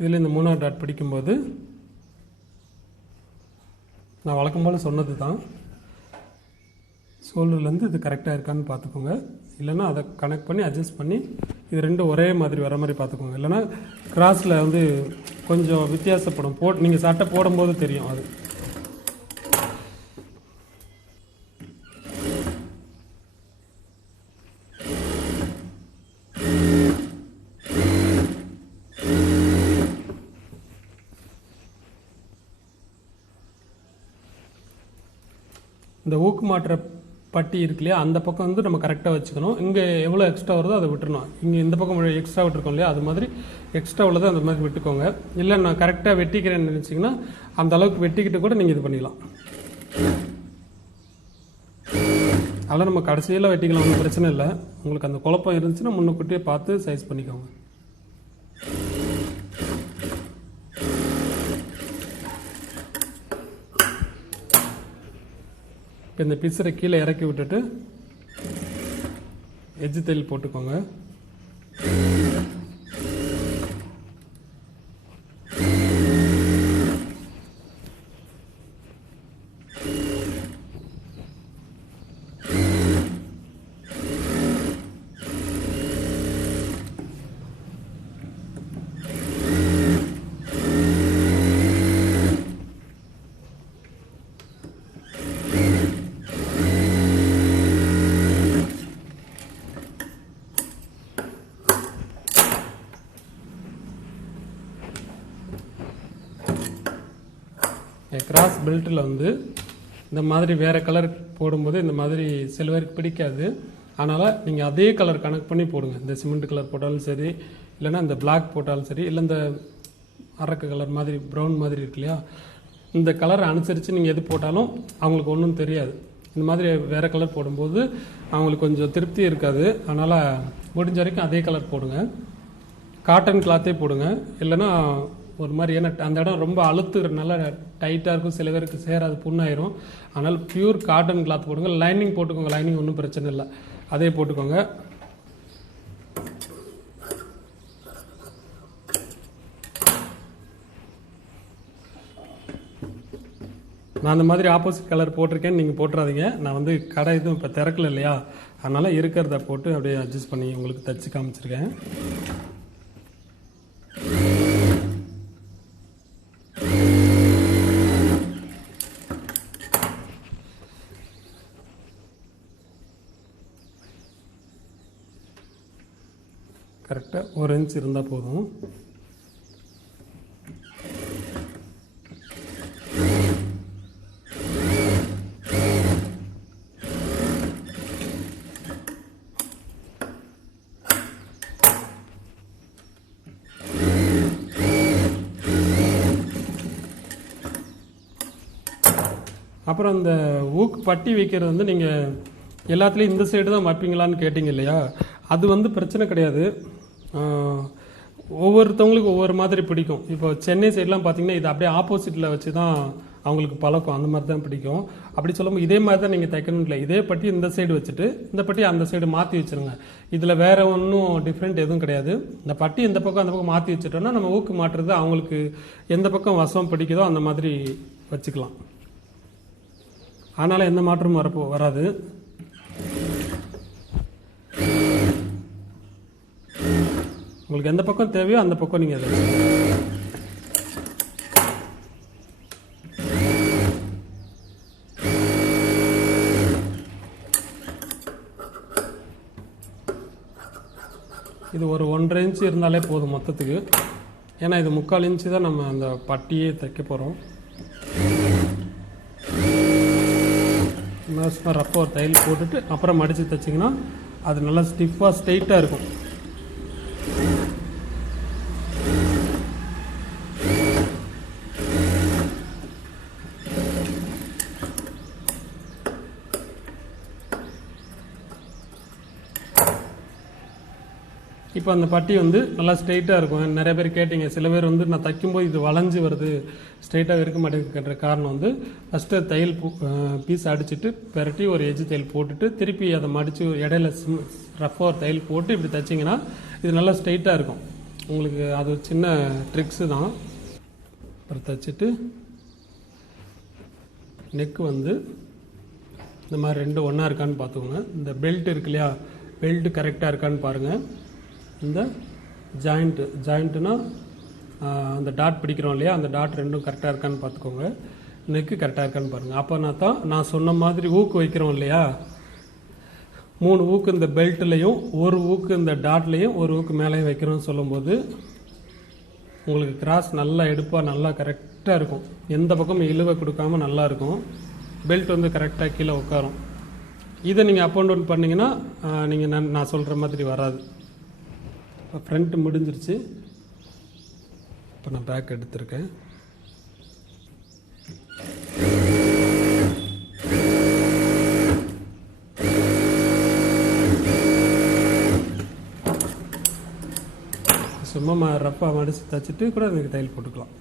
இதில் இந்த 3வது டாட் பிடிக்கும்போது நான் வழக்கம் போல் சொன்னது தான், ஷோல்டர்லேருந்து இது கரெக்டாக இருக்கான்னு பார்த்துக்கோங்க. இல்லைன்னா அதை கனெக்ட் பண்ணி அட்ஜஸ்ட் பண்ணி இது ரெண்டும் ஒரே மாதிரி வர மாதிரி பார்த்துக்கோங்க. இல்லைன்னா கிராஸில் வந்து கொஞ்சம் வித்தியாசப்படும். நீங்கள் சட்டை போடும்போது தெரியும் அது. இந்த ஊக்கு மாற்ற பட்டி இருக்கு இல்லையா, அந்த பக்கம் வந்து நம்ம கரெக்டாக வச்சுக்கணும். இங்கே எவ்வளோ எக்ஸ்ட்ரா வருதோ அதை விட்டுறணும். இங்கே இந்த பக்கம் எக்ஸ்ட்ரா விட்டுருக்கோம் இல்லையா, அது மாதிரி எக்ஸ்ட்ரா உள்ளதை அந்த மாதிரி விட்டுக்கோங்க. இல்லை நான் கரெக்டாக வெட்டிக்கிறேன்னு நினச்சிங்கன்னா அந்த அளவுக்கு வெட்டிக்கிட்டு கூட நீங்கள் இது பண்ணிக்கலாம். அதெல்லாம் நம்ம கடைசியில் வெட்டிக்கலாம், ஒன்றும் பிரச்சனை இல்லை. உங்களுக்கு அந்த குழப்பம் இருந்துச்சுன்னா முன்னுக்கூட்டியே பார்த்து சைஸ் பண்ணிக்கோங்க. இந்த பிசரை கீழே இறக்கி விட்டுட்டு எட்ஜ் தையல் போட்டுக்கோங்க. கிராஸ் பெல்ட்டில் வந்து இந்த மாதிரி வேறு கலர் போடும்போது இந்த மாதிரி சில பேருக்கு பிடிக்காது. அதனால் நீங்கள் அதே கலர் கனெக்ட் பண்ணி போடுங்க. இந்த சிமெண்ட் கலர் போட்டாலும் சரி, இல்லைன்னா இந்த பிளாக் போட்டாலும் சரி, இல்லை இந்த அரக்கு கலர் மாதிரி ப்ரௌன் மாதிரி இருக்கு இல்லையா, இந்த கலரை அனுசரித்து நீங்கள் எது போட்டாலும் அவங்களுக்கு ஒன்றும் தெரியாது. இந்த மாதிரி வேறு கலர் போடும்போது அவங்களுக்கு கொஞ்சம் திருப்தி இருக்காது. அதனால் முடிஞ்ச வரைக்கும் அதே கலர் போடுங்க. காட்டன் கிளாத்தே போடுங்க. இல்லைன்னா ஒரு மாதிரி, ஏன்னா அந்த இடம் ரொம்ப அழுத்துக்கிறதுனால டைட்டாக இருக்கும், சில பேருக்கு சேராது, புண்ணாயிரும். அதனால் பியூர் காட்டன் கிளாத் போடுங்க. லைனிங் போட்டுக்கோங்க, லைனிங் ஒன்றும் பிரச்சனை இல்லை, அதே போட்டுக்கோங்க. நான் அந்த மாதிரி ஆப்போசிட் கலர் போட்டிருக்கேன்னு நீங்கள் போட்டுறாதீங்க. நான் வந்து கடை எதுவும் இப்போ திறக்கல இல்லையா, அதனால் இருக்கிறத போட்டு அப்படியே அட்ஜஸ்ட் பண்ணி உங்களுக்கு தச்சு காமிச்சிருக்கேன். கரெக்டாக 1 இன்ச் இருந்தால் போதும். அப்புறம் இந்த ஊக்கு பட்டி வைக்கிறது வந்து நீங்கள் எல்லாத்துலேயும் இந்த சைடு தான் வைப்பீங்களான்னு கேட்டிங்க இல்லையா, அது வந்து பிரச்சனை கிடையாது. ஒவ்வொருத்தவங்களுக்கு ஒவ்வொரு மாதிரி பிடிக்கும். இப்போ சென்னை சைட்லாம் பார்த்தீங்கன்னா இது அப்படியே ஆப்போசிட்டில் வச்சு தான் அவங்களுக்கு பழக்கம், அந்த மாதிரி தான் பிடிக்கும். அப்படி சொல்லும்போது இதே மாதிரி தான் நீங்கள் தைக்கணும் இல்லை, இதே பட்டி இந்த சைடு வச்சுட்டு இந்த பட்டி அந்த சைடு மாற்றி வச்சுருங்க. இதில் வேறு ஒன்றும் டிஃப்ரெண்ட் எதுவும் கிடையாது. இந்த பட்டி இந்த பக்கம் அந்த பக்கம் மாற்றி வச்சுட்டோன்னா நம்ம ஊக்கு மாட்டுறது அவங்களுக்கு எந்த பக்கம் வசம் பிடிக்குதோ அந்த மாதிரி வச்சுக்கலாம். அதனால் எந்த மாற்றமும் வராது. உங்களுக்கு எந்த பக்கம் தேவையோ அந்த பக்கம் நீங்கள் அதை இது ஒரு 1.5 இன்ச்சு இருந்தாலே போதும் மொத்தத்துக்கு. ஏன்னா இது 3/4 இன்ச்சு தான் நம்ம அந்த பட்டியே தைக்க போகிறோம். ரஃப்பாக ஒரு தையல் போட்டுட்டு அப்புறம் மடித்து தைச்சிங்கன்னா அது நல்லா ஸ்டிஃபாக ஸ்ட்ரெயிட்டாக இருக்கும். இப்போ அந்த பட்டி வந்து நல்லா ஸ்ட்ரெயிட்டாக இருக்கும். நிறைய பேர் கேட்டிங்க, சில பேர் வந்து நான் தைக்கும்போது இது வளைஞ்சு வருது, ஸ்ட்ரெயிட்டாக இருக்க மாட்டேங்குதுன்ற காரணம் வந்து ஃபஸ்ட்டு தையல் பீஸ் அடிச்சுட்டு பெரட்டி ஒரு எஜ்ஜு தையல் போட்டுட்டு திருப்பி அதை மடித்து இடையில ரஃப்பாக ஒரு தையல் போட்டு இப்படி தைச்சிங்கன்னா இது நல்லா ஸ்ட்ரெயிட்டாக இருக்கும். உங்களுக்கு அது ஒரு சின்ன ட்ரிக்ஸு தான். அப்புறம் தைச்சிட்டு நெக்கு வந்து இந்த மாதிரி 2 ஒன்றா இருக்கான்னு பார்த்துக்கோங்க. இந்த பெல்ட் இருக்கு இல்லையா, பெல்ட்டு கரெக்டாக இருக்கான்னு பாருங்கள். இந்த ஜாயிண்ட்டுனா அந்த டாட் பிடிக்கிறோம் இல்லையா, அந்த டாட் 2ம் கரெக்டாக இருக்கான்னு பார்த்துக்கோங்க. நெக்கு கரெக்டாக இருக்கான்னு பாருங்கள். அப்போ நான் சொன்ன மாதிரி ஊக்கு வைக்கிறோம் இல்லையா, 3 ஊக்கு இந்த பெல்ட்லேயும் 1 ஊக்கு இந்த டாட்லேயும் 1 ஊக்கு மேலேயும் வைக்கிறோன்னு சொல்லும்போது உங்களுக்கு கிராஸ் நல்லா எடுப்பாக நல்லா கரெக்டாக இருக்கும். எந்த பக்கமும் இழுவை கொடுக்காமல் நல்லாயிருக்கும். பெல்ட் வந்து கரெக்டாக கீழே உட்காரும். இதை நீங்கள் அப் அண்ட் டவுன் பண்ணிங்கன்னா நீங்கள் நான் சொல்கிற மாதிரி வராது. இப்போ ஃப்ரண்ட்டு முடிஞ்சிருச்சு. இப்போ நான் பேக் எடுத்திருக்கேன். சும்மா ரப்பாக மடித்து தைச்சிட்டு கூட எனக்கு தையல் போட்டுக்கலாம்.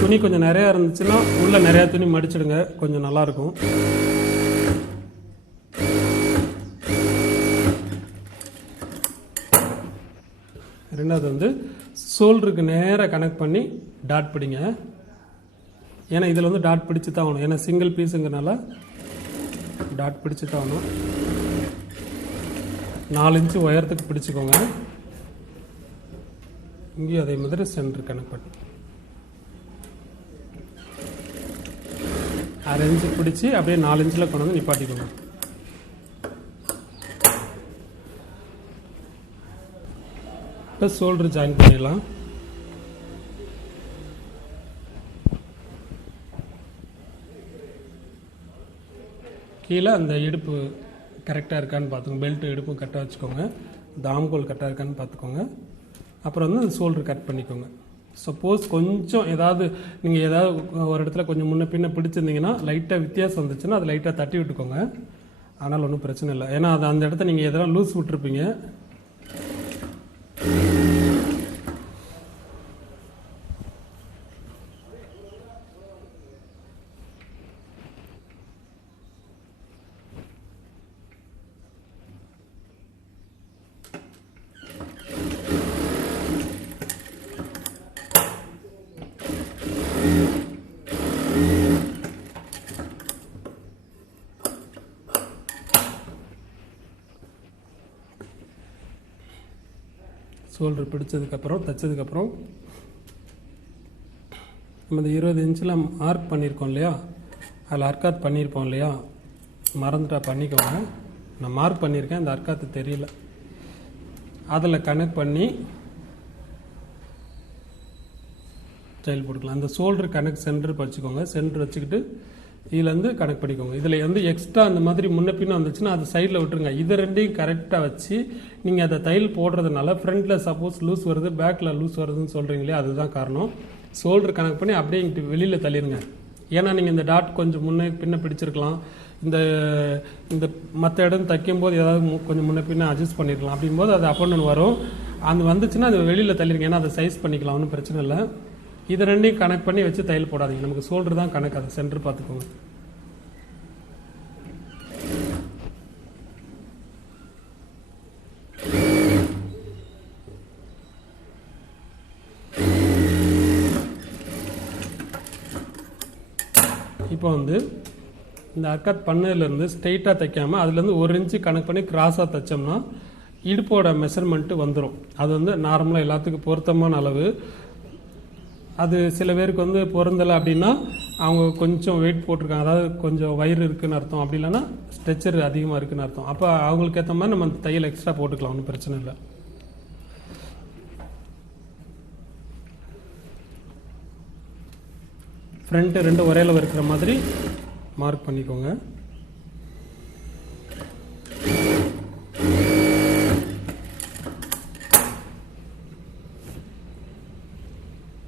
துணி கொஞ்சம் நிறையா இருந்துச்சுன்னா உள்ளே நிறையா துணி மடிச்சிடுங்க, கொஞ்சம் நல்லாயிருக்கும். ரெண்டாவது வந்து ஷோல்டருக்கு நேராக கனெக்ட் பண்ணி டாட் பிடிங்க. ஏன்னா இதில் வந்து டாட் பிடிச்சி தான் ஆகணும். ஏன்னா சிங்கிள் பீஸுங்கிறனால டாட் பிடிச்சி தான் ஆகணும். 4 இன்ச்சு உயரத்துக்கு பிடிச்சிக்கோங்க. இங்கேயும் அதே மாதிரி சென்டர் கனெக்ட் பண்ணி 1/2 இன்ச்சு பிடிச்சி அப்படியே 4 இன்ச்சில் கொண்டு வந்து நிப்பாட்டிக்கோங்க. இப்போ ஷோல்டர் ஜாயின் பண்ணிடலாம். கீழே அந்த இடுப்பு கரெக்டாக இருக்கான்னு பார்த்துக்கோங்க. பெல்ட்டு இடுப்பும் கரெக்டாக வச்சுக்கோங்க. இந்த ஆம்கோல் கரெக்டாக இருக்கான்னு பார்த்துக்கோங்க. அப்புறம் வந்து அந்த ஷோல்டர் கட் பண்ணிக்கோங்க. சப்போஸ் கொஞ்சம் நீங்கள் ஏதாவது ஒரு இடத்துல கொஞ்சம் முன்ன பின்ன பிடிச்சிருந்தீங்கன்னா லைட்டாக வித்தியாசம் வந்துச்சுன்னா அதை லைட்டாக தட்டி விட்டுக்கோங்க. ஆனால் ஒன்றும் பிரச்சனை இல்லை. ஏன்னா அது அந்த இடத்த நீங்கள் எதனா லூஸ் விட்டுருப்பீங்க. ஷோல்டர் பிடிச்சதுக்கப்புறம் தைச்சதுக்கப்புறம் நம்ம இந்த 20 இன்ச்சில் மார்க் பண்ணியிருக்கோம் இல்லையா, அதில் அர்க்காத் பண்ணியிருப்போம் இல்லையா, மறந்துட்டா பண்ணிக்கோங்க. நான் மார்க் பண்ணியிருக்கேன், அந்த அர்க்காத்து தெரியல. அதில் கனெக்ட் பண்ணி தையல் போட்டுக்கலாம். அந்த ஷோல்டர் கனெக்ட் சென்டர் வச்சுக்கோங்க. சென்டர் வச்சுக்கிட்டு இதுலேருந்து கனெக்ட் பண்ணிக்கோங்க. இதில் வந்து எக்ஸ்ட்ரா அந்த மாதிரி முன்ன பின்ன வந்துச்சுன்னா அது சைடில் விட்டுருங்க. இது ரெண்டையும் கரெக்டாக வச்சு நீங்கள் அதை தையல் போடுறதுனால ஃப்ரண்ட்டில் சப்போஸ் லூஸ் வருது, பேக்கில் லூஸ் வருதுன்னு சொல்கிறீங்களே, அதுதான் காரணம். ஷோல்டர் கனெக்ட் பண்ணி அப்படியே இங்கிட்டு வெளியில் தள்ளிடுங்க. ஏன்னா நீங்கள் இந்த டாட் கொஞ்சம் முன்னே பின்ன பிடிச்சிருக்கலாம். இந்த மற்ற இடம் தைக்கும்போது ஏதாவது கொஞ்சம் முன்ன பின்ன அட்ஜஸ்ட் பண்ணிருக்கலாம். அப்படிங்கும்போது அது அப் அண்ட் டவுன் வரும். அது வந்துச்சுன்னா அது வெளியில் தள்ளிடுங்க. ஏன்னா அதை சைஸ் பண்ணிக்கலாம், ஒன்றும் பிரச்சனை இல்லை. இது ரெண்டையும் கனெக்ட் பண்ணி வச்சு தையல் போடாதீங்க. நமக்கு ஷோல்டர் தான் கனெக்ட், அது சென்டர் பார்த்துக்கோங்க. இப்போ வந்து இந்த அர்க்காத் பண்ணதுலேருந்து ஸ்ட்ரெயிட்டாக தைக்காமல் அதுலேருந்து 1 இன்ச்சு கனெக்ட் பண்ணி கிராஸாக தைச்சோம்னா இடுப்போட மெஷர்மெண்ட்டு வந்துடும். அது வந்து நார்மலாக எல்லாத்துக்கும் பொருத்தமான அளவு. அது சில பேருக்கு வந்து பொருந்தலை அப்படின்னா அவங்க கொஞ்சம் வெயிட் போட்டிருக்காங்க, அதாவது கொஞ்சம் வயிறு இருக்குன்னு அர்த்தம். அப்படி இல்லைன்னா ஸ்ட்ரெச்சர் அதிகமாக இருக்குன்னு அர்த்தம். அப்போ அவங்களுக்கு ஏற்ற மாதிரி நம்ம அந்த தையல் எக்ஸ்ட்ரா போட்டுக்கலாம், ஒன்றும் பிரச்சனை இல்லை. ஃப்ரண்ட்டு 2 ஒரே அளவு இருக்கிற மாதிரி மார்க் பண்ணிக்கோங்க.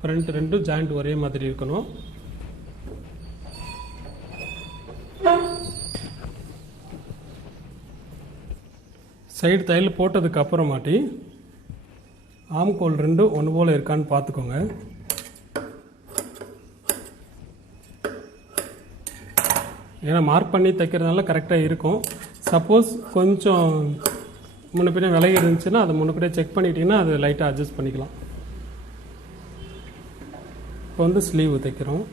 ஃப்ரண்ட் 2 ஜாயிண்ட் ஒரே மாதிரி இருக்கணும். சைடு தையல் போட்டதுக்கு அப்புறமாட்டி ஆம்கோல் 2 ஒன்று போல் இருக்கான்னு பார்த்துக்கோங்க. ஏன்னா மார்க் பண்ணி தைக்கிறதுனால கரெக்டாக இருக்கும். சப்போஸ் கொஞ்சம் முன்ன பின்ன விலகி இருந்துச்சுன்னா அதை முன்னக்கூட செக் பண்ணிட்டீங்கன்னா அது லைட்டாக அட்ஜஸ்ட் பண்ணிக்கலாம். இப்போ வந்து ஸ்லீவ் தைக்கிறோம்.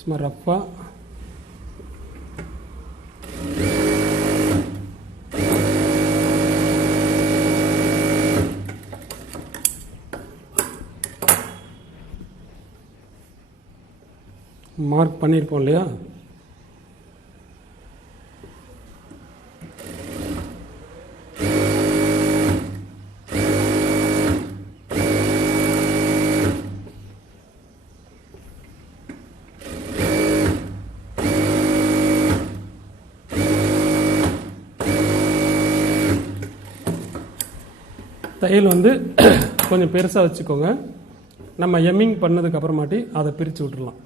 சும்மா ரஃப்பாக மார்க் பண்ணியிருப்போம் இல்லையா, தையல் வந்து கொஞ்சம் பெருசாக வச்சுக்கோங்க. நம்ம எம்மிங் பண்ணதுக்கு அப்புறமாட்டி அதை பிரித்து விட்டுடலாம்.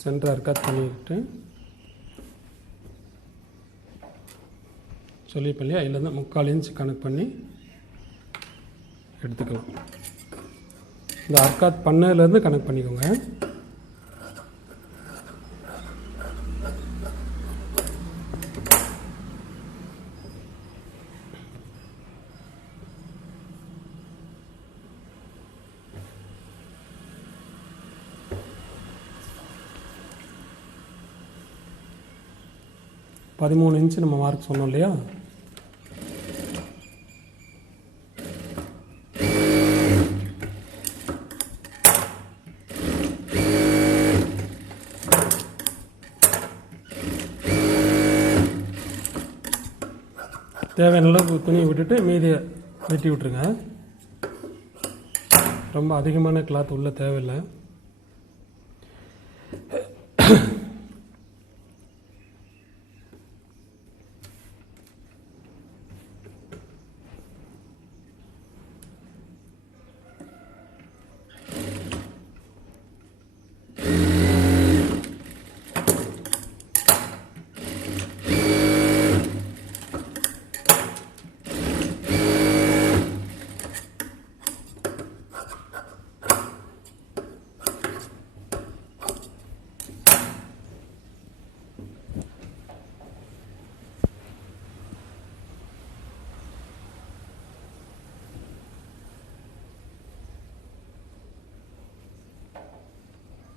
சென்டராக கட் பண்ணிவிட்டு சொல்லிப்போம் இல்லையா, இதுலேருந்து 3/4 இன்ச் கணக்கு பண்ணி எடுத்துக்கலாம். இந்த அர்க்காத் பண்ணதுலேருந்து கணக்கு பண்ணிக்கோங்க. பதிமூணு இன்ச்சு நம்ம மார்க் சொன்னோம் இல்லையா, தேவையான அளவுக்கு துணியை விட்டுட்டு மீதியை வெட்டி விட்ருங்க. ரொம்ப அதிகமான கிளாத் உள்ள தேவையில்லை.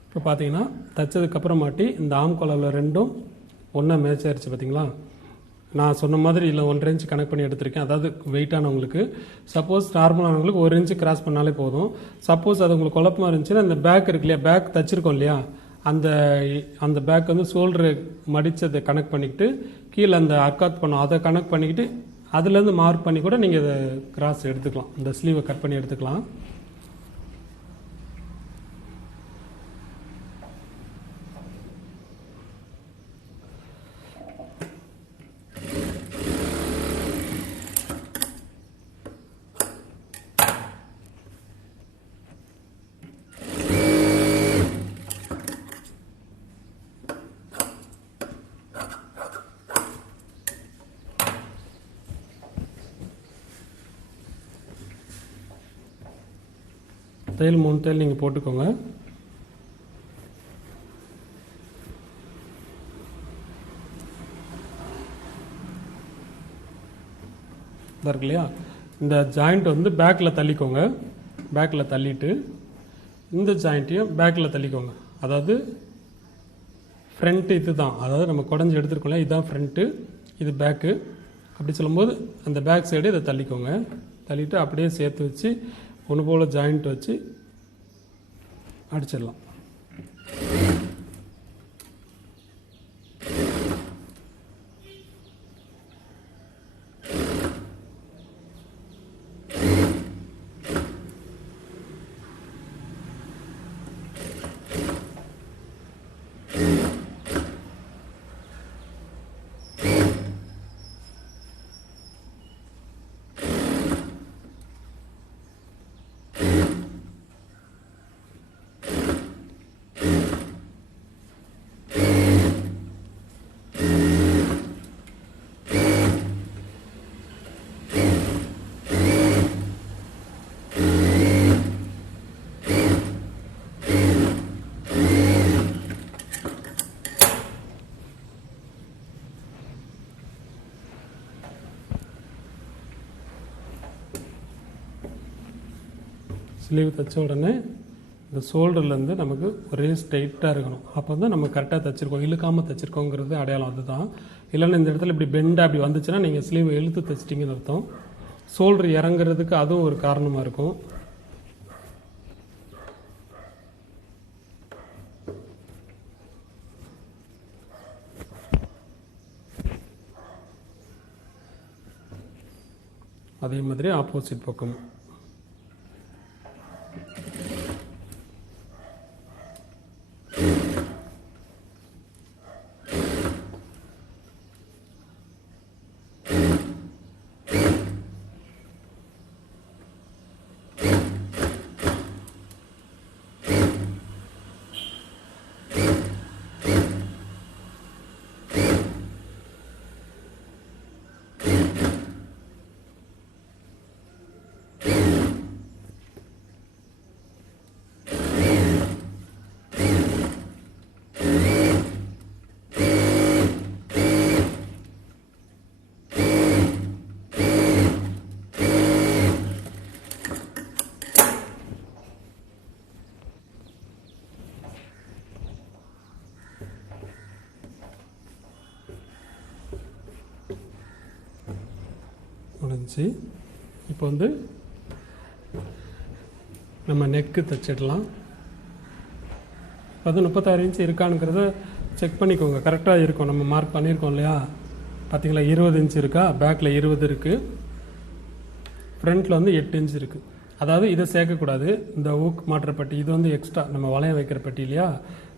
இப்போ பார்த்தீங்கன்னா தைச்சதுக்கப்புறமாட்டி இந்த ஆம்கோலாவில் ரெண்டும் ஒன்றா மேட்ச் ஆயிடுச்சு. பார்த்தீங்களா, நான் சொன்ன மாதிரி இல்லை 1.5 இன்ச் கனெக்ட் பண்ணி எடுத்திருக்கேன். அதாவது வெயிட்டானவங்களுக்கு, சப்போஸ் நார்மலானவங்களுக்கு 1 இன்ச்சு கிராஸ் பண்ணாலே போதும். சப்போஸ் அது உங்களுக்கு குழப்பமாக இருந்துச்சுன்னா இந்த பேக் இருக்கு இல்லையா, பேக் தைச்சிருக்கோம் இல்லையா, அந்த பேக் வந்து ஷோல்டரு மடித்ததை கனெக்ட் பண்ணிக்கிட்டு கீழே அந்த அர்க்காத் பண்ணோம் அதை கனெக்ட் பண்ணிக்கிட்டு அதுலேருந்து மார்க் பண்ணி கூட நீங்கள் இதை கிராஸ் எடுத்துக்கலாம். இந்த ஸ்லீவை கட் பண்ணி எடுத்துக்கலாம். தையல் 3 தையல் நீங்கள் போட்டுக்கோங்க. இருக்கு இல்லையா, இந்த ஜாயிண்ட் வந்து பேக்கில் தள்ளிக்கோங்க. பேக்கில் தள்ளிட்டு இந்த ஜாயிண்ட்டையும் பேக்கில் தள்ளிக்கோங்க. அதாவது ஃப்ரண்ட்டு இது தான், அதாவது நம்ம குடஞ்சி எடுத்துருக்கோம்ல, இதுதான் ஃப்ரண்ட்டு, இது பேக்கு. அப்படி சொல்லும்போது அந்த பேக் சைடு இதை தள்ளிக்கோங்க. தள்ளிட்டு அப்படியே சேர்த்து வச்சு ஒன்று போல் ஜாயிண்ட் வச்சு அடிச்சிடலாம். ஸ்லீவ் தைச்ச உடனே இந்த ஷோல்டர்லேருந்து நமக்கு ஒரே ஸ்ட்ரைட்டாக இருக்கணும். அப்போ தான் நம்ம கரெக்டாக தைச்சிருக்கோம், இழுக்காமல் தைச்சிருக்கோங்கிறது அடையாளம் அதுதான். இல்லைன்னா இந்த இடத்துல இப்படி பெண்டாக அப்படி வந்துச்சுன்னா நீங்கள் ஸ்லீவ் இழுத்து தைச்சிட்டிங்கன்னு அர்த்தம். ஷோல்டர் இறங்குறதுக்கு அதுவும் ஒரு காரணமாக இருக்கும். அதே மாதிரி ஆப்போசிட் பக்கம் முடிஞ்சு. இப்போ வந்து நம்ம நெக்கு தைச்சிடலாம். இப்போ வந்து 36 இன்ச்சு இருக்கானுங்கிறத செக் பண்ணிக்கோங்க, கரெக்டாக இருக்கும். நம்ம மார்க் பண்ணியிருக்கோம் இல்லையா, பார்த்தீங்களா? 20 இன்ச்சு இருக்கா, பேக்கில் 20 இருக்குது, ஃப்ரண்ட்டில் வந்து 8 இன்ச்சு இருக்குது. அதாவது இதை சேர்க்கக்கூடாது, இந்த ஊக்கு மாட்டுற பட்டி இது வந்து எக்ஸ்ட்ரா நம்ம வளையம் வைக்கிற பட்டி இல்லையா,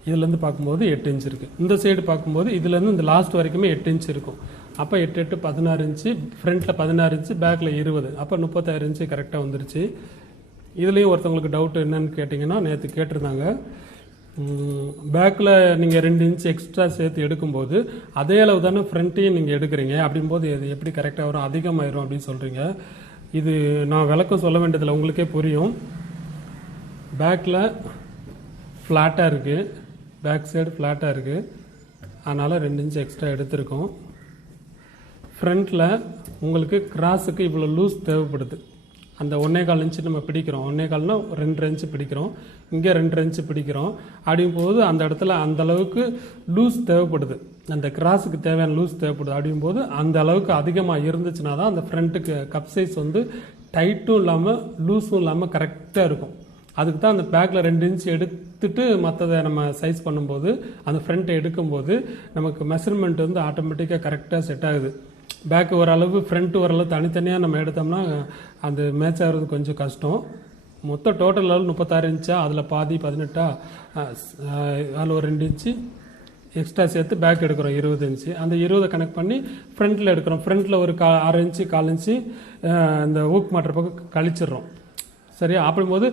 இதுலேருந்து பார்க்கும்போது 8 இன்ச்சு இருக்குது. இந்த சைடு பார்க்கும்போது இதுலேருந்து இந்த லாஸ்ட் வரைக்குமே 8 இன்ச்சு இருக்கும். அப்போ 8 8 16 இன்ச்சு, ஃப்ரண்ட்டில் 16 இன்ச்சு, பேக்கில் 20, அப்போ 36 இன்ச்சு கரெக்டாக வந்துருச்சு. இதுலேயும் ஒருத்தவங்களுக்கு டவுட் என்னன்னு கேட்டிங்கன்னா, நேற்று கேட்டிருந்தாங்க, பேக்கில் நீங்கள் 2 இன்ச்சு எக்ஸ்ட்ரா சேர்த்து எடுக்கும்போது அதே அளவு தானே ஃப்ரண்ட்டையும் நீங்கள் எடுக்கிறீங்க, அப்படிங்கும்போது இது எப்படி கரெக்டாக வரும், அதிகமாயிரும் அப்படின்னு சொல்கிறீங்க. இது நான் விளக்கம் சொல்ல வேண்டியதில்லை, உங்களுக்கே புரியும். பேக்கில் ஃப்ளாட்டாக இருக்குது, பேக் சைடு ஃப்ளாட்டாக இருக்குது, அதனால் 2 இன்ச்சு எக்ஸ்ட்ரா எடுத்திருக்கோம். ஃப்ரண்ட்டில் உங்களுக்கு கிராஸுக்கு இவ்வளோ லூஸ் தேவைப்படுது. அந்த 1.25 இன்ச்சு நம்ம பிடிக்கிறோம், 1.25னா 2 இன்ச்சு பிடிக்கிறோம், இங்கே 2 இன்ச்சு பிடிக்கிறோம். அப்படிங்கும்போது அந்த இடத்துல அந்த அளவுக்கு லூஸ் தேவைப்படுது, அந்த கிராஸுக்கு தேவையான லூஸ் தேவைப்படுது. அப்படிங்கும்போது அந்த அளவுக்கு அதிகமாக இருந்துச்சுன்னா தான் அந்த ஃப்ரண்ட்டுக்கு கப் சைஸ் வந்து டைட்டும் இல்லாமல் லூஸும் இல்லாமல் கரெக்டாக இருக்கும். அதுக்கு தான் அந்த பேக்கில் 2 இன்ச்சு எடுத்துட்டு மற்றதை நம்ம சைஸ் பண்ணும்போது, அந்த ஃப்ரண்ட்டை எடுக்கும்போது நமக்கு மெஷர்மெண்ட் வந்து ஆட்டோமேட்டிக்காக கரெக்டாக செட் ஆகுது. பேக்கு ஓரளவு ஃப்ரண்ட்டு ஓரளவு தனித்தனியாக நம்ம எடுத்தோம்னா அந்த மேட்ச் ஆகிறது கொஞ்சம் கஷ்டம். மொத்தம் டோட்டல் லெவல் 36 இன்ச்சா, அதில் பாதி 18ஆ, அதில் ஒரு 2 இன்ச்சு எக்ஸ்ட்ரா சேர்த்து பேக் எடுக்கிறோம் 20 இன்ச்சு. அந்த 20 கனெக்ட் பண்ணி ஃப்ரண்ட்டில் எடுக்கிறோம். ஃப்ரண்ட்டில் ஒரு 1/2 இன்ச்சு 1/4 இன்ச்சு இந்த ஊக்கு மாட்டுற பக்கம் கழிச்சிடுறோம். சரியா? அப்படிங்கும்போது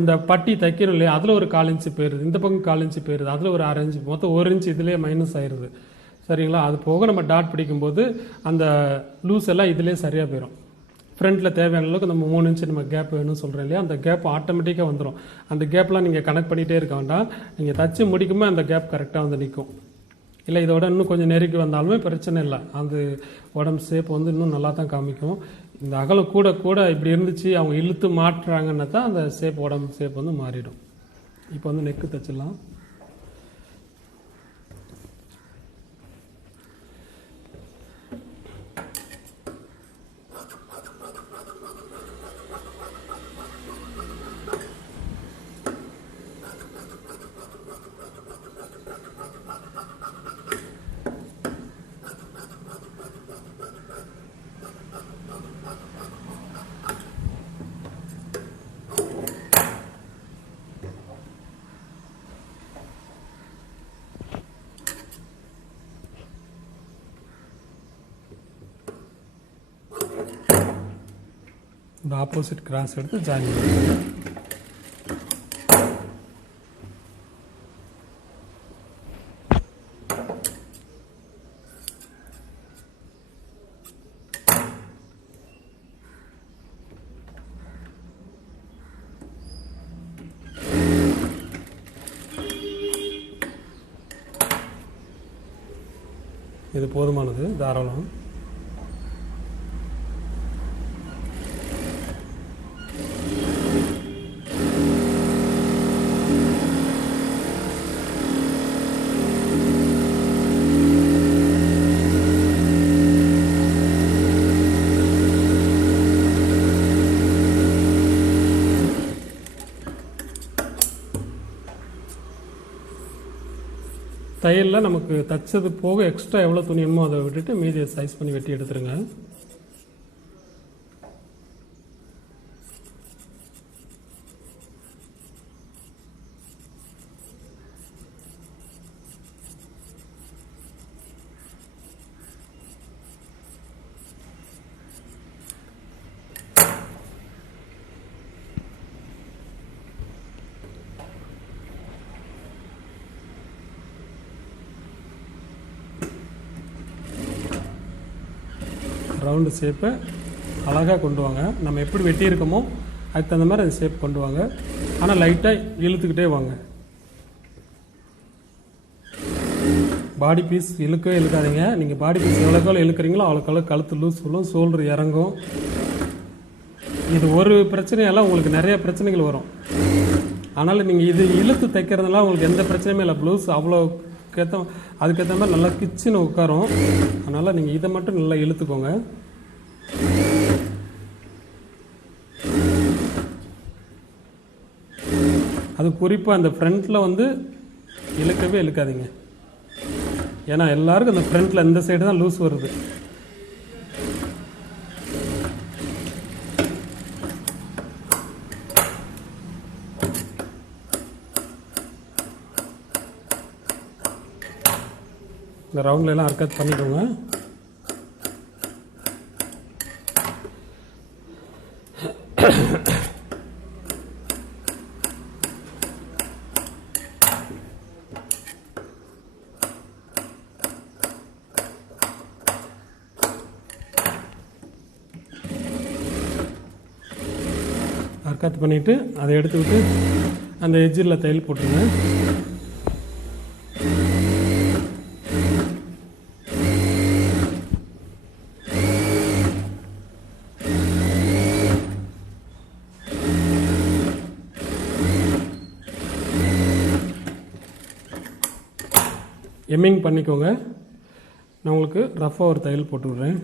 இந்த பட்டி தைக்கணும் இல்லையா, அதில் ஒரு 1/4 இன்ச்சு போயிடுது, இந்த பக்கம் 1/4 இன்ச்சு போயிடுது, அதில் ஒரு 1/2 இன்ச்சு, மொத்தம் 1 இன்ச்சு இதிலே மைனஸ் ஆயிடுது. சரிங்களா? அது போக நம்ம டாட் பிடிக்கும்போது அந்த லூஸ் எல்லாம் இதிலே சரியாக போயிடும். ஃப்ரண்ட்டில் தேவையான அளவுக்கு நம்ம 3 இன்ச்சு நம்ம கேப் வேணும்னு சொல்கிறோம் இல்லையா, அந்த கேப் ஆட்டோமேட்டிக்காக வந்துடும். அந்த கேப்லாம் நீங்கள் கனெக்ட் பண்ணிகிட்டே இருக்க வேண்டாம், நீங்கள் தச்சு முடிக்கும்போது அந்த கேப் கரெக்டாக வந்து நிற்கும். இல்லை இதோட இன்னும் கொஞ்சம் நெருக்கி வந்தாலுமே பிரச்சனை இல்லை, அந்த உடம்பு ஷேப் வந்து இன்னும் நல்லா தான் காமிக்கும். இந்த அகலம் கூட கூட இப்படி இருந்துச்சு, அவங்க இழுத்து மாட்டுறாங்கன்னா தான் அந்த ஷேப், உடம்பு ஷேப் வந்து மாறிடும். இப்போ வந்து நெக்கு தைச்சிடலாம். இந்த ஆப்போசிட் கிராஸ் எடுத்து ஜாயின் பண்ணுங்க. இது போதுமானது, தாராளம். தையலில் நமக்கு தைச்சது போக எக்ஸ்ட்ரா எவ்வளோ துணி வேணுமோ அதை விட்டுட்டு மீதியை சைஸ் பண்ணி வெட்டி எடுத்துருங்க. ரவுண்டு ஷேப்பை அழகாக கொண்டு வாங்க. நம்ம எப்படி வெட்டியிருக்கோமோ அதுக்கு தகுந்த மாதிரி அந்த ஷேப் கொண்டு வாங்க. ஆனால் லைட்டாக இழுத்துக்கிட்டே வாங்க. பாடி பீஸ் இழுக்கவே இழுக்காதீங்க. நீங்கள் பாடி பீஸ் எவ்வளோக்காலும் இழுக்கிறீங்களோ அவ்வளோக்காலும் கழுத்து லூஸ் சொல்லும், ஷோல்டர் இறங்கும். இது ஒரு பிரச்சனையெல்லாம் உங்களுக்கு நிறைய பிரச்சனைகள் வரும். அதனால் நீங்கள் இது இழுத்து தைக்கிறதுனால உங்களுக்கு எந்த பிரச்சனையுமே இல்லை. ப்ளவுஸ் அதுக்கேற்ற மாதிரி நல்லா கிச்சின்னு உட்காரும். அதனால் நீங்கள் இதை மட்டும் நல்லா இழுத்துக்கோங்க. அது குறிப்பாக அந்த ஃப்ரண்ட்டில் வந்து இழுக்கவே இழுக்காதீங்க. ஏன்னா எல்லாருக்கும் அந்த ஃப்ரண்ட்டில் இந்த சைடு தான் லூஸ் வருது. இந்த ரவுண்ட்ல எல்லாம் அர்க்கத் பண்ணிக்கோங்க. அர்க்கத் பண்ணிட்டு அதை எடுத்துக்கிட்டு அந்த எஜ்ஜில் தையல் போட்டுருங்க. எம்மிங் பண்ணிக்கோங்க. நான் உங்களுக்கு ரஃபாக ஒரு தையல் போட்டு விட்றேன்.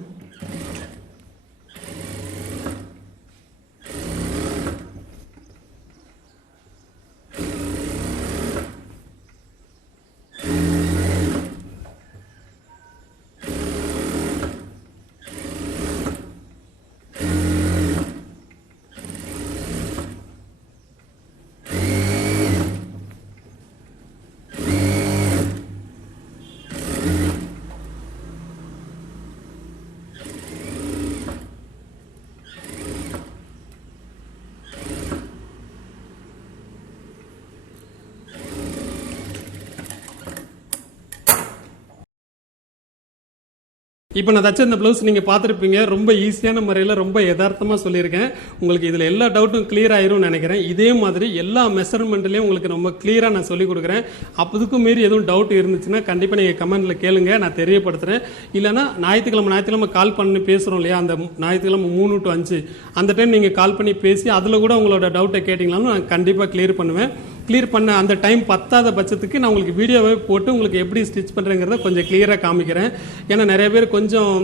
இப்போ நான் தச்ச இந்த ப்ளவுஸ் நீங்கள் பார்த்துருப்பீங்க. ரொம்ப ஈஸியான முறையில் ரொம்ப யதார்த்தமாக சொல்லியிருக்கேன். உங்களுக்கு இதில் எல்லா டவுட்டும் கிளியர் ஆயிரும்னு நினைக்கிறேன். இதே மாதிரி எல்லா மெஷர்மெண்ட்லேயும் உங்களுக்கு ரொம்ப கிளியராக நான் சொல்லிக் கொடுக்குறேன். அப்போதுக்கும் மீறி எதுவும் டவுட் இருந்துச்சுன்னா கண்டிப்பாக நீங்கள் கமெண்ட்டில் கேளுங்க, நான் தெரியப்படுத்துகிறேன். இல்லைனா ஞாயிற்றுக்கிழமை கால் பண்ணி பேசுகிறோம் இல்லையா, அந்த ஞாயிற்றுக்கிழமை 3 to 5 அந்த டைம் நீங்கள் கால் பண்ணி பேசி அதில் கூட உங்களோட டவுட்டை கேட்டிங்களாலும் நான் கண்டிப்பாக கிளியர் பண்ணுவேன். கிளியர் பண்ண அந்த டைம் பத்தாத பட்சத்துக்கு நான் உங்களுக்கு வீடியோவே போட்டு உங்களுக்கு எப்படி ஸ்டிச் பண்ணுறேங்கிறத கொஞ்சம் கிளியராக காமிக்கிறேன். ஏன்னா நிறைய பேர் கொஞ்சம்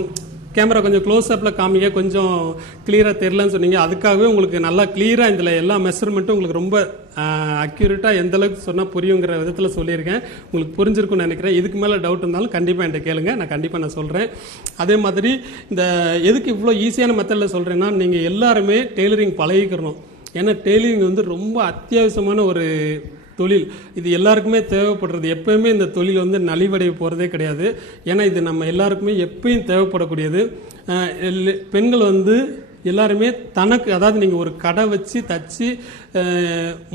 கேமரா கொஞ்சம் க்ளோஸ்அப்பில் காமிக்க கொஞ்சம் கிளியராக தெரிலன்னு சொன்னீங்க. அதுக்காகவே உங்களுக்கு நல்லா கிளியராக இதில் எல்லா மெஷர்மெண்ட்டும் உங்களுக்கு ரொம்ப அக்யூரேட்டாக எந்தளவுக்கு சொன்னால் புரியுங்கிற விதத்தில் சொல்லியிருக்கேன். உங்களுக்கு புரிஞ்சிருக்குன்னு நினைக்கிறேன். இதுக்கு மேலே டவுட் இருந்தாலும் கண்டிப்பாக என்கிட்ட கேளுங்க, நான் கண்டிப்பாக நான் சொல்கிறேன். அதே மாதிரி இந்த எதுக்கு இவ்வளோ ஈஸியான மெத்தடில் சொல்கிறேன்னா, நீங்கள் எல்லாருமே டெய்லரிங் பழகிக்கிறணும். ஏன்னா டெய்லரிங் வந்து ரொம்ப அத்தியாவசியமான ஒரு தொழில். இது எல்லாருக்குமே தேவைப்படுறது. எப்போயுமே இந்த தொழில் வந்து நலிவடைய போகிறதே கிடையாது. ஏன்னா இது நம்ம எல்லாருக்குமே எப்பயும் தேவைப்படக்கூடியது. பெண்கள் வந்து எல்லாருமே தனக்கு, அதாவது நீங்கள் ஒரு கடை வச்சு தச்சு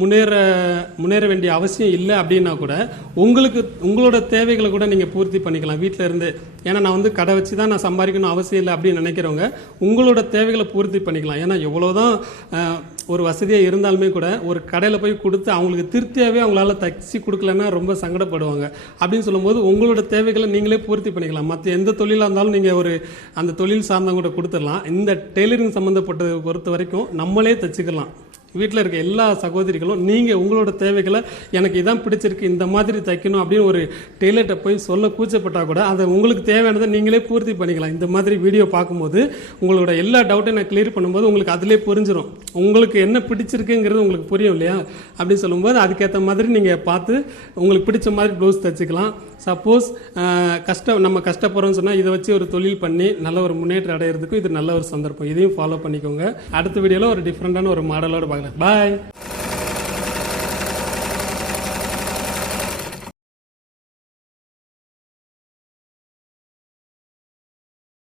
முன்னேற வேண்டிய அவசியம் இல்லை அப்படின்னா கூட உங்களோட தேவைகளை கூட நீங்கள் பூர்த்தி பண்ணிக்கலாம் வீட்டில் இருந்து. ஏன்னா நான் வந்து கடை வச்சு தான் நான் சம்பாதிக்கணும் அவசியம் இல்லை அப்படின்னு நினைக்கிறவங்க உங்களோட தேவைகளை பூர்த்தி பண்ணிக்கலாம். ஏன்னா எவ்வளோதான் ஒரு வசதியாக இருந்தாலுமே கூட ஒரு கடையில் போய் கொடுத்து அவங்களுக்கு திருப்தியாகவே அவங்களால தச்சு கொடுக்கலன்னா ரொம்ப சங்கடப்படுவாங்க. அப்படின்னு சொல்லும்போது உங்களோட தேவைகளை நீங்களே பூர்த்தி பண்ணிக்கலாம். மற்ற எந்த தொழிலாக இருந்தாலும் நீங்கள் அந்த தொழில் சார்ந்தவங்க கூட கொடுத்துடலாம். இந்த டெய்லரிங் சம்மந்தப்பட்டதை பொறுத்த வரைக்கும் நம்மளே தச்சுக்கலாம். வீட்டில் இருக்க எல்லா சகோதரிகளும் நீங்கள் உங்களோட தேவைகளை எனக்கு இதான் பிடிச்சிருக்கு இந்த மாதிரி தைக்கணும் அப்படின்னு ஒரு டெய்லர்கிட்ட போய் சொல்ல கூச்சப்பட்டால் கூட அதை உங்களுக்கு தேவையானதை நீங்களே பூர்த்தி பண்ணிக்கலாம். இந்த மாதிரி வீடியோ பார்க்கும்போது உங்களோட எல்லா டவுட்டையும் நான் கிளியர் பண்ணும்போது உங்களுக்கு அதிலே புரிஞ்சிடும். உங்களுக்கு என்ன பிடிச்சிருக்குங்கிறது உங்களுக்கு புரியும் இல்லையா? அப்படி சொல்லும்போது அதுக்கேற்ற மாதிரி நீங்கள் பார்த்து உங்களுக்கு பிடிச்ச மாதிரி ப்ளவுஸ் தைச்சிக்கலாம். சப்போஸ் நம்ம கஷ்டப்படுறோம்னு சொன்னால் இதை வச்சு ஒரு தொழில் பண்ணி நல்ல ஒரு முன்னேற்றம் அடையிறதுக்கும் இது நல்ல ஒரு சந்தர்ப்பம். இதையும் ஃபாலோ பண்ணிக்கோங்க. அடுத்த வீடியோவில் ஒரு டிஃப்ரெண்டான ஒரு மாடலோடு பார்க்கலாம். பாய்.